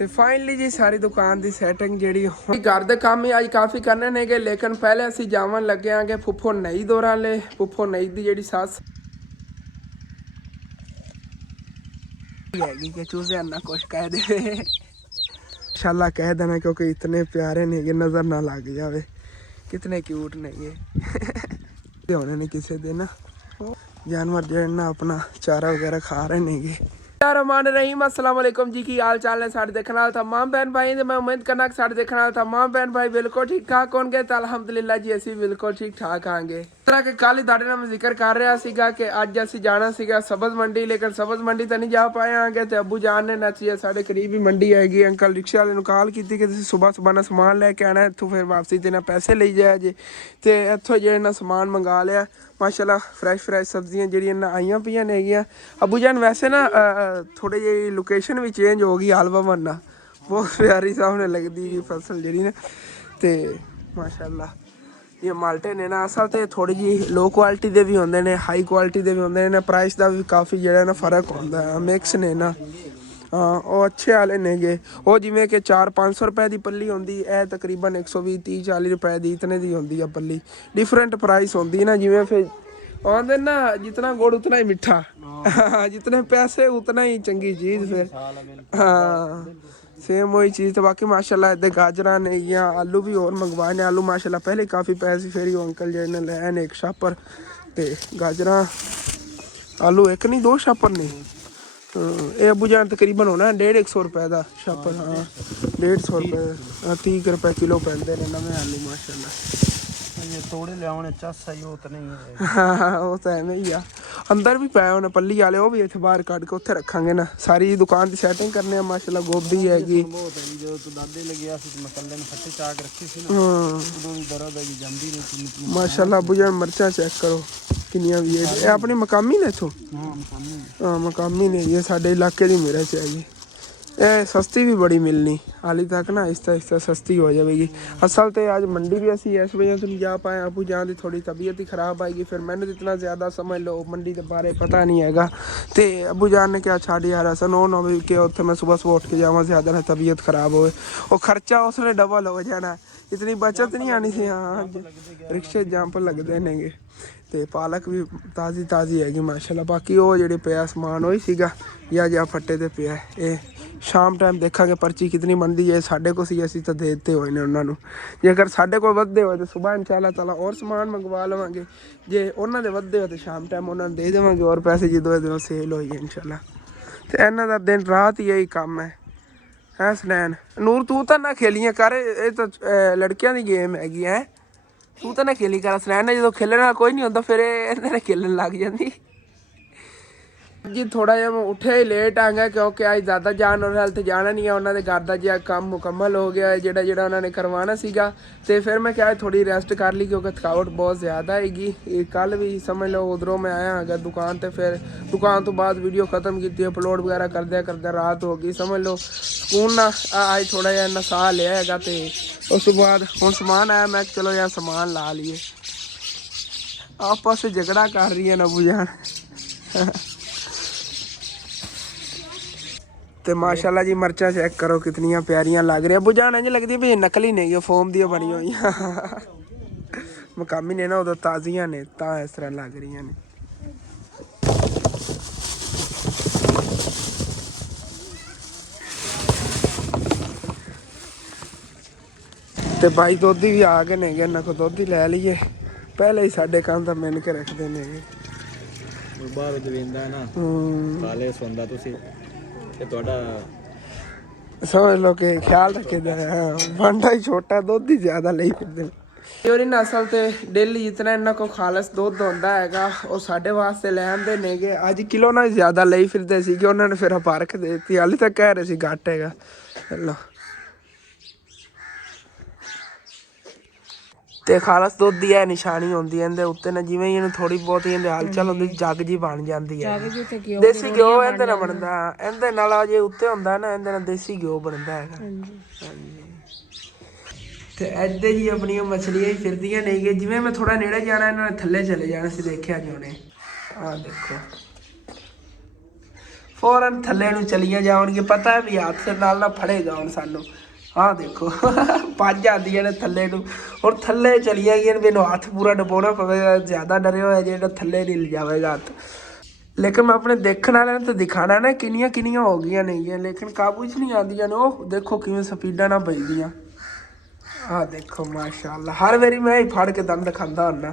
ਤੇ ਫਾਈਨਲੀ ਜੀ ਸਾਰੀ ਦੁਕਾਨ ਦੀ ਸੈਟਿੰਗ ਜਿਹੜੀ ਘਰ ਦੇ ਕੰਮ ਹੀ ਅੱਜ ਕਾਫੀ ਕਰਨੇ ਨੇਗੇ, ਲੇਕਿਨ ਪਹਿਲੇ ਅਸੀਂ ਜਾਵਣ ਲੱਗੇ ਆਂਗੇ ਫੁੱਫੋ ਨਈ ਦੋਰਾਂ ਲੈ। ਫੁੱਫੋ ਨਈ ਦੀ ਜਿਹੜੀ ਸੱਸ ਹੈਗੀ ਕਿ ਚੂਜ਼ਿਆਂ ਨਾ ਕੁਛ ਕਹਿ ਦੇਵੇ, इंशाल्लाह कह देना, क्योंकि इतने प्यारे नेगे, नज़र ना लग जाए कितने क्यूट नेगे। होने ने किसी दिन जानवर जो ना अपना चारा वगैरह खा रहे नेगे। रहमान रहीम, अस्सलाम वालेकुम जी, की हाल चाल है साढ़े देखने वाले तमाम बहन भाई। मैं उम्मीद करना कि साढ़े देखने वाले तमाम बहन भाई बिल्कुल ठीक ठाक होंगे। तो अलहमदुलिल्लाह जी असी बिल्कुल ठीक ठाक आएंगे। तरह के कल ही ਤੁਹਾਡੇ ਨਾਲ ਮੈਂ ਜ਼ਿਕਰ ਕਰ ਰਿਹਾ ਸੀਗਾ ਕਿ ਅੱਜ ਅਸੀਂ ਜਾਣਾ ਸੀਗਾ ਸਬਜ਼ ਮੰਡੀ, ਲੇਕਿਨ ਸਬਜ਼ ਮੰਡੀ ਤਾਂ ਨਹੀਂ ਜਾ ਪਾਏ ਆਂਗੇ। ਤੇ ਅੱਬੂ ਜਾਨ ਨੇ ਨੱਚੀ ਸਾਡੇ ਕਰੀਬ ਹੀ ਮੰਡੀ ਹੈਗੀ। ਅੰਕਲ ਰਿਕਸ਼ੇ ਵਾਲੇ ਨੂੰ ਕਾਲ ਕੀਤੀ ਕਿ ਤੁਸੀਂ ਸਵੇਰ ਨਾਲ ਸਮਾਨ ਲੈ ਕੇ ਆਣਾ, ਇੱਥੋਂ ਫਿਰ ਵਾਪਸੀ ਤੇ ਨਾ ਪੈਸੇ ਲਈ ਜਾਇਆ ਜੇ। ਤੇ ਇੱਥੋਂ ਜਿਹੜੇ ਨਾ ਸਮਾਨ ਮੰਗਾ ਲਿਆ ਮਾਸ਼ਾਅੱਲਾ। ਫਰੈਸ਼ ਸਬਜ਼ੀਆਂ ਜਿਹੜੀਆਂ ਨਾ ਆਈਆਂ ਪਈਆਂ ਨੇਗੀਆਂ। ਅੱਬੂ ਜਾਨ ਵੈਸੇ ਨਾ ਥੋੜੀ ਜਿਹੀ ਲੋਕੇਸ਼ਨ ਵੀ ਚੇਂਜ ਹੋ ਗਈ, ਹਾਲਵਾ ਮੰਨਾ ਬਹੁਤ ਪਿਆਰੀ ਸਾਹਮਣੇ ਲੱਗਦੀ ਜੀ ਫਸਲ ਜਿਹੜੀ ਨਾ। ਤੇ ਮਾਸ਼ਾਅੱਲਾ ਇਹ ਮਾਲਟੇ ਨੇ ਨਾ ਅਸਲ ਤੇ ਥੋੜੀ ਜਿਹੀ ਲੋ ਕੁਆਲਿਟੀ ਦੇ ਵੀ ਹੁੰਦੇ ਨੇ, ਹਾਈ ਕੁਆਲਿਟੀ ਦੇ ਵੀ ਹੁੰਦੇ ਨੇ। ਪ੍ਰਾਈਸ ਦਾ ਵੀ ਕਾਫੀ ਜਿਹੜਾ ਨਾ ਫਰਕ ਹੁੰਦਾ ਹੈ, ਮਿਕਸ ਨੇ ਨਾ। ਹਾਂ ਉਹ ਅੱਛੇ ਵਾਲੇ ਨੇਗੇ। ਉਹ ਜਿਵੇਂ ਕਿ 400-500 ਰੁਪਏ ਦੀ ਪੱਲੀ ਹੁੰਦੀ, ਇਹ ਤਕਰੀਬਨ 120-30-40 ਰੁਪਏ ਦੀ ਇਤਨੇ ਦੀ ਹੁੰਦੀ ਆ ਪੱਲੀ। ਡਿਫਰੈਂਟ ਪ੍ਰਾਈਸ ਹੁੰਦੀ ਨਾ, ਜਿਵੇਂ ਫਿਰ ਆਉਂਦੇ ਨਾ ਜਿਤਨਾ ਗੁੜ ਉਤਨਾ ਹੀ ਮਿੱਠਾ, जितने पैसे उतना ही चंगी चीज़ फिर। हाँ सेम वही चीज़। तो बाकी माशाल्लाह इधर गाजरा ने या आलू भी और मंगवाए ने। आलू माशाल्लाह पहले काफ़ी पैसे फिर अंकल जी ने ले एक छापर ते गाजरा आलू एक नहीं 2 छापर ने। ये अबू जान तकरीबन होना 150 रुपए का छापर। हाँ 150 रुपए 30 रुपए किलो पैंदे ने नवे आलू माशाल्लाह। ਤੋੜੇ ਲਿਆਉਣੇ ਚਾਸਾ ਹੀ ਉਹ ਤਾਂ ਨਹੀਂ ਹੈ। ਹਾਂ ਉਹ ਤਾਂ ਐਵੇਂ ਹੀ ਆ। ਅੰਦਰ ਵੀ ਪਏ ਹੋਣੇ ਪੱਲੀ ਵਾਲੇ, ਉਹ ਵੀ ਇੱਥੇ ਬਾਹਰ ਕੱਢ ਕੇ ਉੱਥੇ ਰੱਖਾਂਗੇ ਨਾ। ਸਾਰੀ ਦੁਕਾਨ ਦੀ ਸੈਟਿੰਗ ਕਰਨੇ ਆ ਮਾਸ਼ਾਅੱਲਾ। ਗੋਭੀ ਹੈਗੀ ਬਹੁਤ ਹੈ ਜਦੋਂ ਤੂੰ ਦਾਦੇ ਲੱਗਿਆ ਸੀ ਤੇ ਮਸੱਲੇ ਨੂੰ ਫੱਟੇ ਚਾ ਕੇ ਰੱਖੀ ਸੀ ਨਾ, ਉਦੋਂ ਵੀ ਦਰਦ ਹੈ ਜਾਂਦੀ ਨਹੀਂ ਮਾਸ਼ਾਅੱਲਾ। ਅੱਬੂ ਜਾਨ ਮਿਰਚਾਂ ਚੈੱਕ ਕਰੋ ਕਿੰਨੀਆਂ ਵੀ ਹੈ। ਇਹ ਆਪਣੀ ਮਕਾਮੀ ਨੇ ਇੱਥੋਂ। ਹਾਂ ਮਕਾਮੀ ਨੇ ਇਹ ਸਾਡੇ ਇਲਾਕੇ ਦੀ ਮਿਰਚ ਹੈ ਜੀ। ਇਹ ਸਸਤੀ ਵੀ ਬੜੀ ਮਿਲਣੀ ਹਾਲੀ ਤੱਕ ਨਾ, ਆਹਿस्ता ਸਸਤੀ ਹੋ ਜਾਵੇਗੀ। ਅਸਲ ਤੇ ਅੱਜ ਮੰਡੀ ਵੀ ਅਸੀਂ ਇਸ ਵਜ੍ਹਾ ਤੋਂ ਨਹੀਂ ਜਾ ਪਾਏ। ਅੱਬੂ ਜਾਨ ਦੀ ਥੋੜੀ ਤਬੀਅਤ ਹੀ ਖਰਾਬ ਆਏਗੀ, ਫਿਰ ਮੈਨੂੰ ਇਤਨਾ ਜ਼ਿਆਦਾ ਸਮਝ ਲਓ ਮੰਡੀ ਦੇ ਬਾਰੇ ਪਤਾ ਨਹੀਂ ਹੈਗਾ। ਤੇ ਅੱਬੂ ਜਾਨ ਨੇ ਕਿਹਾ ਛੱਡ ਯਾਰ ਅਸਾਂ ਨੋ ਨਾ ਵੀ ਕਿ ਉੱਥੇ ਮੈਂ ਸਵੇਰ ਉੱਠ ਕੇ ਜਾਵਾਂ, ਜ਼ਿਆਦਾ ਨਾ ਤਬੀਅਤ ਖਰਾਬ ਹੋਵੇ। ਉਹ ਖਰਚਾ ਉਸ ਵੇਲੇ ਡਬਲ ਹੋ ਜਾਣਾ, ਇਤਨੀ ਬਚਤ ਨਹੀਂ ਆਣੀ ਸੀ। ਹਾਂ ਰਿਕਸ਼ੇ ਜੰਪ ਲੱਗਦੇ ਨੇਗੇ। ਤੇ ਪਾਲਕ ਵੀ ਤਾਜ਼ੀ ਹੈਗੀ ਮਾਸ਼ਾਅੱਲਾ। ਬਾਕੀ ਉਹ ਜਿਹੜੇ ਪਿਆ ਸਮਾਨ ਉਹੀ ਸੀਗਾ ਜਾਂ ਫੱਟੇ ਤੇ ਪਿਆ। ਇਹ ਸ਼ਾਮ ਟਾਈਮ ਦੇਖਾਂਗੇ ਪਰਚੀ ਕਿਤਨੀ ਬਣਦੀ ਹੈ। ਸਾਡੇ ਕੋਲ ਸੀ ਅਸੀਂ ਤਾਂ ਦੇ ਦਿੱਤੇ ਹੋਏ ਨੇ ਉਹਨਾਂ ਨੂੰ। ਜੇਕਰ ਸਾਡੇ ਕੋਲ ਵੱਧਦੇ ਹੋਏ ਤਾਂ ਸੁਬਾਹ ਇਨਸ਼ਾਅੱਲਾ ਤਾਲਾ ਹੋਰ ਸਮਾਨ ਮੰਗਵਾ ਲਵਾਂਗੇ। ਜੇ ਉਹਨਾਂ ਦੇ ਵੱਧਦੇ ਹੋਏ ਤਾਂ ਸ਼ਾਮ ਟਾਈਮ ਉਹਨਾਂ ਨੂੰ ਦੇ ਦੇਵਾਂਗੇ ਹੋਰ ਪੈਸੇ ਜਦੋਂ ਇਹਦੇ ਸੇਲ ਹੋਈ ਇਨਸ਼ਾਅੱਲਾ। ਤੇ ਇਹਨਾਂ ਦਾ ਦਿਨ ਰਾਤ ਹੀ ਇਹੀ ਕੰਮ ਹੈ ਸਨੈਨ। ਨੂਰ ਤੂੰ ਤਾਂ ਨਾ ਖੇਲੀਆਂ ਕਰ, ਇਹ ਤਾਂ ਲੜਕਿਆਂ ਦੀ ਗੇਮ ਹੈਗੀ ਹੈ। ਤੂੰ ਤਾਂ ਨਾ ਖੇਲੀ ਕਰ ਸਨੈਨ ਨੇ, ਜਦੋਂ ਖੇਲਣ ਵਾਲਾ ਕੋਈ ਨਹੀਂ ਹੁੰਦਾ ਫਿਰ ਇਹਨਾਂ ਨੇ ਖੇਲਣ ਲੱਗ ਜਾਂਦੀ। ਜੀ ਥੋੜਾ ਜਿਹਾ ਮੈਂ ਉੱਠਿਆ ਹੀ ਲੇਟ ਆ ਗਿਆ, ਕਿਉਂਕਿ ਅੱਜ ਦਾਦਾ ਜਾਨ ਔਰ ਹਾਲ ਤੇ ਜਾਣਾ ਨਹੀਂ ਆ। ਉਹਨਾਂ ਦੇ ਘਰ ਦਾ ਜਿਹਾ ਕੰਮ ਮੁਕੰਮਲ ਹੋ ਗਿਆ ਜਿਹੜਾ ਉਹਨਾਂ ਨੇ ਕਰਵਾਉਣਾ ਸੀਗਾ। ਤੇ ਫਿਰ ਮੈਂ ਕਿਹਾ ਥੋੜੀ ਰੈਸਟ ਕਰ ਲਈ, ਕਿਉਂਕਿ ਥਕਾਵਟ ਬਹੁਤ ਜ਼ਿਆਦਾ ਹੈਗੀ। ਕੱਲ ਵੀ ਸਮਝ ਲਓ ਉਧਰੋਂ ਮੈਂ ਆਇਆ ਹੈਗਾ ਦੁਕਾਨ ਤੇ, ਫਿਰ ਦੁਕਾਨ ਤੋਂ ਬਾਅਦ ਵੀਡੀਓ ਖਤਮ ਕੀਤੀ, ਅਪਲੋਡ ਵਗੈਰਾ ਕਰਦਿਆਂ ਰਾਤ ਹੋ ਗਈ। ਸਮਝ ਲਓ ਸਕੂਨ ਨਾਲ ਅੱਜ ਥੋੜਾ ਜਿਹਾ ਇੰਨਾ ਸਾਹ ਲਿਆ ਹੈਗਾ। ਤੇ ਉਸ ਤੋਂ ਬਾਅਦ ਹੁਣ ਸਮਾਨ ਆਇਆ, ਮੈਂ ਚਲੋ ਯਾਰ ਸਮਾਨ ਲਾ ਲਈਏ। ਆਪਸ ਵਿੱਚ ਝਗੜਾ ਕਰ ਰਹੀ ਹੈ ਨਾ ਅੱਬੂ ਜਾਨ। ਤੇ ਮਾਸ਼ਾਅੱਲਾ ਜੀ ਮਿਰਚਾਂ ਚੈੱਕ ਕਰੋ ਕਿਤਨੀਆਂ ਪਿਆਰੀਆਂ ਲੱਗ ਰਹੀਆਂ। ਅੱਬੂ ਜਾਨ ਇੰਝ ਲੱਗਦੀ ਵੀ ਨਕਲੀ ਨਹੀਂ, ਫੋਮ ਦੀਆਂ ਬਣੀ ਹੋਈਆਂ। ਮਕਾਮੀ ਨੇ ਨਾ ਉਦੋਂ ਤਾਜ਼ੀਆਂ ਨੇ ਤਾਂ ਇਸ ਤਰ੍ਹਾਂ ਲੱਗ ਰਹੀਆਂ ਨੇ। ਤੇ ਬਾਈ ਦੋਧੀ ਵੀ ਆ ਗਏ ਨੇਗੇ, ਇਹਨਾਂ ਕੋਲ ਦੁੱਧ ਹੀ ਲੈ ਲਈਏ। ਪਹਿਲੇ ਹੀ ਸਾਡੇ ਕੰਮ ਤਾਂ ਮਿਣ ਕੇ ਰੱਖਦੇ ਨੇਗੇ। ਬਾਹਰ ਦਵਿੰਦਾ ਨਾ ਕਾਲੇ ਸੌਂਦਾ ਤੁਸੀਂ ਤੇ ਤੁਹਾਡਾ ਸਮਝ ਲਓ ਕਿ ਖਿਆਲ ਰੱਖੀਦਾ। ਭਾਂਡਾ ਹੀ ਛੋਟਾ, ਦੁੱਧ ਹੀ ਜ਼ਿਆਦਾ ਲਈ ਫਿਰਦੇ ਨੇ। ਉਹਦੀ ਨਸਲ ਤੇ ਡੇਲੀ ਜਿਤਨਾ ਇਹਨਾਂ ਕੋਲ ਖਾਲਸ ਦੁੱਧ ਹੁੰਦਾ ਹੈਗਾ ਉਹ ਸਾਡੇ ਵਾਸਤੇ ਲੈ ਆਉਂਦੇ ਨੇਗੇ। ਅੱਜ ਕਿਲੋ ਨਾਲ ਜ਼ਿਆਦਾ ਲਈ ਫਿਰਦੇ ਸੀਗੇ, ਉਹਨਾਂ ਨੇ ਫਿਰ ਪਾਰਕ ਦੇ ਦਿੱਤੀ। ਹਾਲੇ ਤੱਕ ਕਹਿ ਰਹੇ ਸੀ ਘੱਟ ਹੈਗਾ। ਚਲੋ ਤੇ ਖਾਲਸ ਦੁੱਧ ਦੀ ਇਹ ਨਿਸ਼ਾਨੀ ਹੁੰਦੀ ਹੈ ਇਹਦੇ ਉੱਤੇ ਨਾ, ਜਿਵੇਂ ਇਹਨੂੰ ਥੋੜੀ ਬਹੁਤ ਇਹਦੇ ਹਲਚਲ ਹੁੰਦੀ ਜੱਗ ਜੀ ਬਣ ਜਾਂਦੀ ਹੈ। ਦੇਸੀ ਘਿਓ ਇਹਦੇ ਨਾਲ ਬਣਦਾ, ਇਹਦੇ ਨਾਲ ਜੇ ਉੱਤੇ ਹੁੰਦਾ ਨਾ ਇਹਦੇ ਨਾਲ ਦੇਸੀ ਘਿਓ ਬਣਦਾ ਹੈਗਾ। ਹਾਂਜੀ ਤੇ ਇੱਦਾਂ ਹੀ ਆਪਣੀਆਂ ਮਛਲੀਆਂ ਹੀ ਫਿਰਦੀਆਂ ਨੇਗੀਆਂ। ਜਿਵੇਂ ਮੈਂ ਥੋੜਾ ਨੇੜੇ ਜਾਣਾ ਇਹਨਾਂ ਨੇ ਥੱਲੇ ਚਲੇ ਜਾਣਾ ਸੀ, ਦੇਖਿਆ ਜੀ ਉਹਨੇ। ਆਹ ਦੇਖੋ ਫੌਰਨ ਥੱਲੇ ਨੂੰ ਚਲੀਆਂ ਜਾਣਗੇ, ਪਤਾ ਹੈ ਵੀ ਹੱਥ ਨਾਲ ਨਾ ਫੜੇ ਜਾਣ ਸਾਨੂੰ। ਆਹ ਦੇਖੋ ਭੱਜ ਜਾਂਦੀਆਂ ਨੇ ਥੱਲੇ ਨੂੰ, ਹੁਣ ਥੱਲੇ ਚਲੀਆਂ ਗਈਆਂ ਨੇ, ਮੈਨੂੰ ਹੱਥ ਪੂਰਾ ਡਬੋਣਾ ਪਵੇਗਾ, ਜ਼ਿਆਦਾ ਡਰੇ ਹੋਇਆ ਜਿਹੜਾ ਥੱਲੇ ਨਹੀਂ ਲਿਜਾਵੇਗਾ ਹੱਥ। ਲੇਕਿਨ ਮੈਂ ਆਪਣੇ ਦੇਖਣ ਵਾਲਿਆਂ ਨੂੰ ਤਾਂ ਦਿਖਾਣਾ ਨਾ ਕਿੰਨੀਆਂ ਕਿੰਨੀਆਂ ਹੋ ਗਈਆਂ ਨੇਗੀਆਂ, ਲੇਕਿਨ ਕਾਬੂ 'ਚ ਨਹੀਂ ਆਉਂਦੀਆਂ ਨੇ। ਉਹ ਦੇਖੋ ਕਿਵੇਂ ਸਪੀਡਾਂ ਨਾਲ ਵੱਜਦੀਆਂ। ਆਹ ਦੇਖੋ ਮਾਸ਼ਾਅੱਲਾ, ਹਰ ਵਾਰੀ ਮੈਂ ਹੀ ਫੜ ਕੇ ਦੰਦ ਖਾਂਦਾ ਹੁੰਦਾ।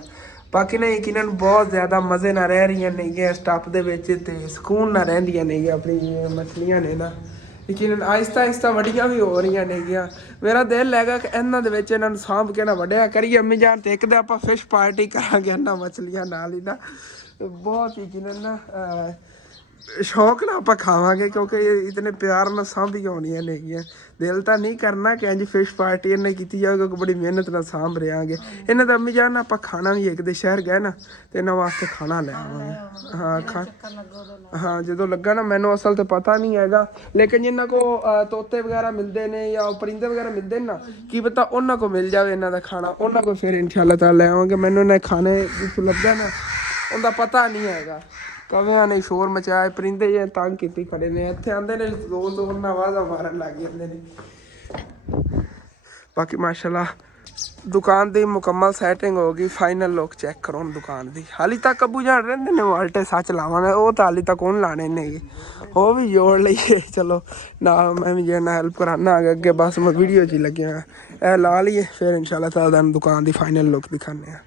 ਬਾਕੀ ਨਾ ਯਕੀਨਨ ਬਹੁਤ ਜ਼ਿਆਦਾ ਮਜ਼ੇ ਨਾਲ ਰਹਿ ਰਹੀਆਂ ਨੇਗੀਆਂ ਇਸ ਟੱਪ ਦੇ ਵਿੱਚ, ਤੇ ਸਕੂਨ ਨਾਲ ਰਹਿੰਦੀਆਂ ਨੇਗੀਆਂ ਆਪਣੀ ਮਛਲੀਆਂ ਨੇ ਨਾ। ਯਕੀਨਨ ਆਹਿਸਤਾ ਆਹਿਸਤਾ ਵੱਡੀਆਂ ਵੀ ਹੋ ਰਹੀਆਂ ਨੇਗੀਆਂ। ਮੇਰਾ ਦਿਲ ਹੈਗਾ ਕਿ ਇਹਨਾਂ ਦੇ ਵਿੱਚ ਇਹਨਾਂ ਨੂੰ ਸਾਂਭ ਕੇ ਨਾ ਵੱਢਿਆ ਕਰੀਏ ਅੰਮੀ ਜਾਨ, ਤੇ ਇੱਕ ਦਿਨ ਆਪਾਂ ਫਿਸ਼ ਪਾਰਟੀ ਕਰਾਂਗੇ ਇਹਨਾਂ ਮਛਲੀਆਂ ਨਾਲ ਹੀ ਨਾ। ਬਹੁਤ ਯਕੀਨਨ ਨਾ ਸ਼ੌਕ ਨਾਲ ਆਪਾਂ ਖਾਵਾਂਗੇ, ਕਿਉਂਕਿ ਇਤਨੇ ਪਿਆਰ ਨਾਲ ਸਾਂਭੀ ਹੋਣੀਆਂ ਨੇਗੀਆਂ। ਦਿਲ ਤਾਂ ਨਹੀਂ ਕਰਨਾ ਕਿ ਇੰਝ ਫਿਸ਼ ਪਾਰਟੀ ਇਹਨੇ ਕੀਤੀ ਜਾਵੇ, ਕਿਉਂਕਿ ਬੜੀ ਮਿਹਨਤ ਨਾਲ ਸਾਂਭ ਰਿਹਾਂਗੇ ਇਹਨਾਂ ਦਾ। ਅੰਮੀ ਜਾਨ ਆਪਾਂ ਖਾਣਾ ਵੀ ਇੱਕ ਦੇ ਸ਼ਹਿਰ ਗਏ ਨਾ, ਤੇ ਇਹਨਾਂ ਵਾਸਤੇ ਖਾਣਾ ਲੈ ਆਵਾਂਗੇ। ਹਾਂ ਜਦੋਂ ਲੱਗਾ ਨਾ, ਮੈਨੂੰ ਅਸਲ ਤੇ ਪਤਾ ਨਹੀਂ ਹੈਗਾ, ਲੇਕਿਨ ਜਿਨ੍ਹਾਂ ਕੋ ਤੋਤੇ ਵਗੈਰਾ ਮਿਲਦੇ ਨੇ ਜਾਂ ਪਰਿੰਦੇ ਵਗੈਰਾ ਮਿਲਦੇ ਨੇ ਨਾ, ਕੀ ਪਤਾ ਉਹਨਾਂ ਕੋ ਮਿਲ ਜਾਵੇ ਇਹਨਾਂ ਦਾ ਖਾਣਾ, ਉਹਨਾਂ ਕੋ ਫਿਰ ਇਨਸ਼ਾਅੱਲਾ ਤਾਲਾ ਲੈ ਆਵਾਂਗੇ। ਮੈਨੂੰ ਇਹਨਾਂ ਖਾਣੇ ਵਿੱਚ ਲੱਗਾ ਨਾ, ਉਹਦਾ ਪਤਾ ਨਹੀਂ ਹੈਗਾ। ਕਵਿਆਂ ਨੇ ਸ਼ੋਰ ਮਚਾਇਆ, ਪਰਿੰਦੇ ਜੇ ਤੰਗ ਕੀਤੀ ਖੜੇ ਨੇ, ਇੱਥੇ ਆਉਂਦੇ ਨੇ ਜ਼ੋਰ ਜ਼ੋਰ ਨਾਲ ਆਵਾਜ਼ਾਂ ਮਾਰਨ ਲੱਗ ਜਾਂਦੇ ਨੇ। ਬਾਕੀ ਮਾਸ਼ਾਅੱਲਾ ਦੁਕਾਨ ਦੀ ਮੁਕੰਮਲ ਸੈਟਿੰਗ ਹੋ ਗਈ। ਫਾਈਨਲ ਲੁੱਕ ਚੈੱਕ ਕਰੋ ਦੁਕਾਨ ਦੀ। ਹਾਲੀ ਤੱਕ ਅੱਬੂ ਜਾਣ ਰਹਿੰਦੇ ਨੇ ਵਾਲਟੇ ਸੱਚ ਲਾਵਾਂਗੇ, ਉਹ ਤਾਂ ਹਾਲੀ ਤੱਕ ਉਹਨ ਲਾਣੇ ਨੇ, ਉਹ ਵੀ ਜੋੜ ਲਈਏ। ਚਲੋ ਨਾ ਮੈਂ ਵੀ ਜੇ ਨਾ ਹੈਲਪ ਕਰਾਨਾ ਅੱਗੇ, ਬਸ ਮੈਂ ਵੀਡੀਓ 'ਚ ਹੀ ਲੱਗਿਆ। ਇਹ ਲਾ ਲਈਏ, ਫਿਰ ਇਨਸ਼ਾਅੱਲਾ ਤਾਲਾ ਦੁਕਾਨ ਦੀ ਫਾਈਨਲ ਲੁੱਕ ਦਿਖਾਉਂਦੇ ਹਾਂ।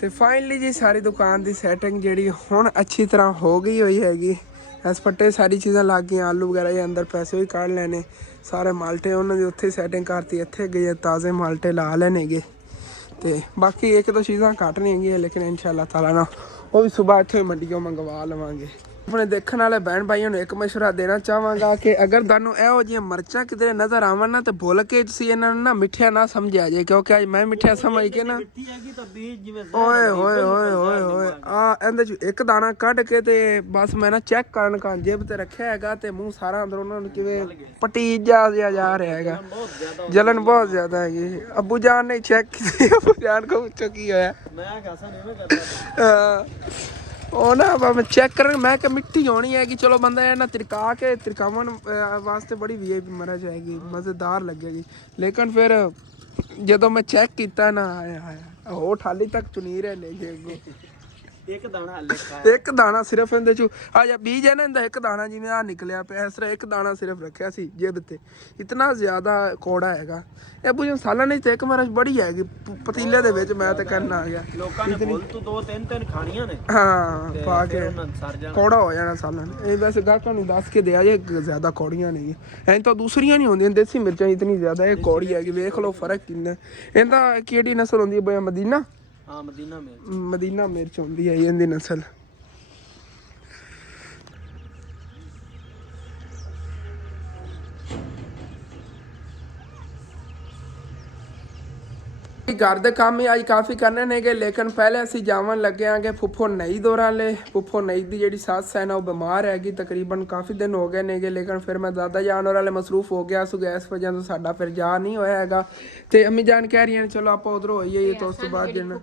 ਤੇ ਫਾਈਨਲੀ ਜੀ ਸਾਰੀ ਦੁਕਾਨ ਦੀ ਸੈਟਿੰਗ ਜਿਹੜੀ ਹੁਣ ਅੱਛੀ ਤਰ੍ਹਾਂ ਹੋ ਗਈ ਹੋਈ ਹੈਗੀ। ਇਸ ਪੱਟੇ ਸਾਰੀ ਚੀਜ਼ਾਂ ਲੱਗ ਗਈਆਂ, ਆਲੂ ਵਗੈਰਾ ਦੇ ਅੰਦਰ ਪੈਸੇ ਵੀ ਕੱਢ ਲੈਣੇ, ਸਾਰੇ ਮਾਲਟੇ ਉਹਨਾਂ ਦੀ ਉੱਥੇ ਸੈਟਿੰਗ ਕਰਤੀ। ਇੱਥੇ ਗਏ ਤਾਜ਼ੇ ਮਾਲਟੇ ਲਾ ਲੈਣੇਗੇ, ਤੇ ਬਾਕੀ ਇੱਕ ਦੋ ਚੀਜ਼ਾਂ ਘੱਟ ਨਹੀਂ ਹੈਗੀਆਂ, ਲੇਕਿਨ ਇਨਸ਼ਾਅੱਲਾ ਤਾਲਾ ਨਾ ਉਹ ਵੀ ਸੁਬਾਹ ਇੱਥੇ ਮੰਡੀਓਂ ਮੰਗਵਾ ਲਵਾਂਗੇ। ਆਪਣੇ ਦੇਖਣ ਵਾਲੇ ਭੈਣ ਭਾਈਆਂ ਨੂੰ ਇੱਕ ਮਸ਼ਵਰਾ ਦੇਣਾ ਚਾਹਾਂਗਾ ਕਿ ਅਗਰ ਤੁਹਾਨੂੰ ਇਹੋ ਜਿਹੀਆਂ ਮਿਰਚਾਂ ਕਿਧਰੇ ਨਜ਼ਰ ਆਵਣ ਨਾ, ਤੇ ਭੁੱਲ ਕੇ ਤੁਸੀਂ ਇਹਨਾਂ ਨੂੰ ਨਾ ਮਿੱਠਿਆ ਨਾ ਸਮਝਿਆ ਜੇ, ਕਿਉਂਕਿ ਅੱਜ ਮੈਂ ਮਿੱਠਿਆ ਸਮਝ ਕੇ ਨਾ ਓਏ ਹੋਏ ਹੋਏ ਹੋਏ ਹੋਏ ਇਹਦੇ 'ਚ ਇੱਕ ਦਾਣਾ ਕੱਢ ਕੇ ਤੇ ਬਸ ਮੈਂ ਨਾ ਚੈੱਕ ਕਰਨ ਕਾਂ ਜੇਬ ਤੇ ਰੱਖਿਆ ਹੈਗਾ, ਤੇ ਮੂੰਹ ਸਾਰਾ ਅੰਦਰ ਉਹਨਾਂ ਨੂੰ ਕਿਵੇਂ ਪਟੀਜਾ ਜਿਹਾ ਜਾ ਰਿਹਾ ਹੈਗਾ, ਜਲਨ ਬਹੁਤ ਜ਼ਿਆਦਾ ਹੈਗੀ। ਅੱਬੂ ਜਾਨ ਨੇ ਚੈੱਕ ਕੀਤੀ, ਅੱਬੂ ਜਾਨ ਕੋ ਪੁੱਛੋ ਕੀ ਹੋਇਆ। ਉਹ ਨਾ ਮੈਂ ਚੈੱਕ ਕਰਨ, ਮੈਂ ਕਿ ਮਿੱਟੀ ਹੋਣੀ ਹੈਗੀ, ਚਲੋ ਬੰਦਾ ਇਹ ਨਾ ਤਿਰਕਾ ਕੇ ਤਿਰਕਾਵਣ ਵਾਸਤੇ ਬੜੀ VIP ਮਿਰਚ ਹੈਗੀ, ਮਜ਼ੇਦਾਰ ਲੱਗੇਗੀ। ਲੇਕਿਨ ਫਿਰ ਜਦੋਂ ਮੈਂ ਚੈੱਕ ਕੀਤਾ ਨਾ, ਆਇਆ ਉਹ ਠਾਲੀ ਤੱਕ ਚੁਣੀ ਰਹੇ ਨੇ ਜੇ ਅੱਗੋਂ ਇੱਕ ਦਾਣਾ ਸਿਰਫ ਇਹਦੇ 'ਚ ਆ ਜਾ ਬੀਜ ਹੈ ਨਾ, ਇਹਦਾ ਇੱਕ ਦਾਣਾ ਜਿਵੇਂ ਆ ਨਿਕਲਿਆ ਪਿਆ, ਇਸ ਤਰ੍ਹਾਂ ਇੱਕ ਦਾਣਾ ਸਿਰਫ ਰੱਖਿਆ ਸੀ ਜੇਬ ਤੇ। ਇਤਨਾ ਜ਼ਿਆਦਾ ਕੌੜਾ ਹੈਗਾ ਇਹ। ਬੁਝਣ ਸਾਲਾਂ ਨਹੀਂ ਤੇ ਇੱਕ ਮਿਰਚ ਬੜੀ ਹੈਗੀ ਪਤੀਲੇ ਦੇ ਵਿੱਚ, ਮੈਂ ਤਾਂ ਕਹਿਣਾ ਆ ਗਿਆ ਲੋਕਾਂ ਨੇ ਫੁੱਲ ਤੋਂ 2-3 ਖਾਣੀਆਂ ਨੇ, ਹਾਂ ਪਾ ਕੇ ਕੌੜਾ ਹੋ ਜਾਣਾ ਸਾਲਾਂ ਨੇ। ਇਹ ਵੈਸੇ ਗਾਹਕਾਂ ਨੂੰ ਦੱਸ ਕੇ ਦਿਆ ਜੇ ਜ਼ਿਆਦਾ ਕੌੜੀਆਂ ਨਹੀਂ ਐਂ ਤਾਂ ਦੂਸਰੀਆਂ ਨਹੀਂ ਹੁੰਦੀਆਂ ਦੇਸੀ ਮਿਰਚਾਂ ਇਤਨੀ ਜ਼ਿਆਦਾ, ਇਹ ਕੌੜੀ ਹੈਗੀ। ਵੇਖ ਲਓ ਫਰਕ ਕਿੰਨਾ। ਇਹਦਾ ਕਿਹੜੀ ਨਸਲ ਹੁੰਦੀ ਹੈ ਮਦੀਨਾ? ਹਾਂ ਮਦੀਨਾ ਮਿਰਚ ਹੁੰਦੀ ਹੈ ਇਹਦੀ ਨਸਲ। घर के काम ही अज काफ़ी करने नेगे, लेकिन पहले असी जावन लगे हाँ कि फुफो नई दौरा ले। फुफो नई की जी सस है ना, वो बीमार हैगी, तकरीबन काफ़ी दिन हो गए नेगे, लेकिन फिर मैं दादा जान और मसरूफ हो गया सूगा, इस वजह तो साडा फिर जा नहीं होया हैगा। ते अम्मी जान कह रही हैं चलो आप उधर होइए, तो उस तो बाद दिन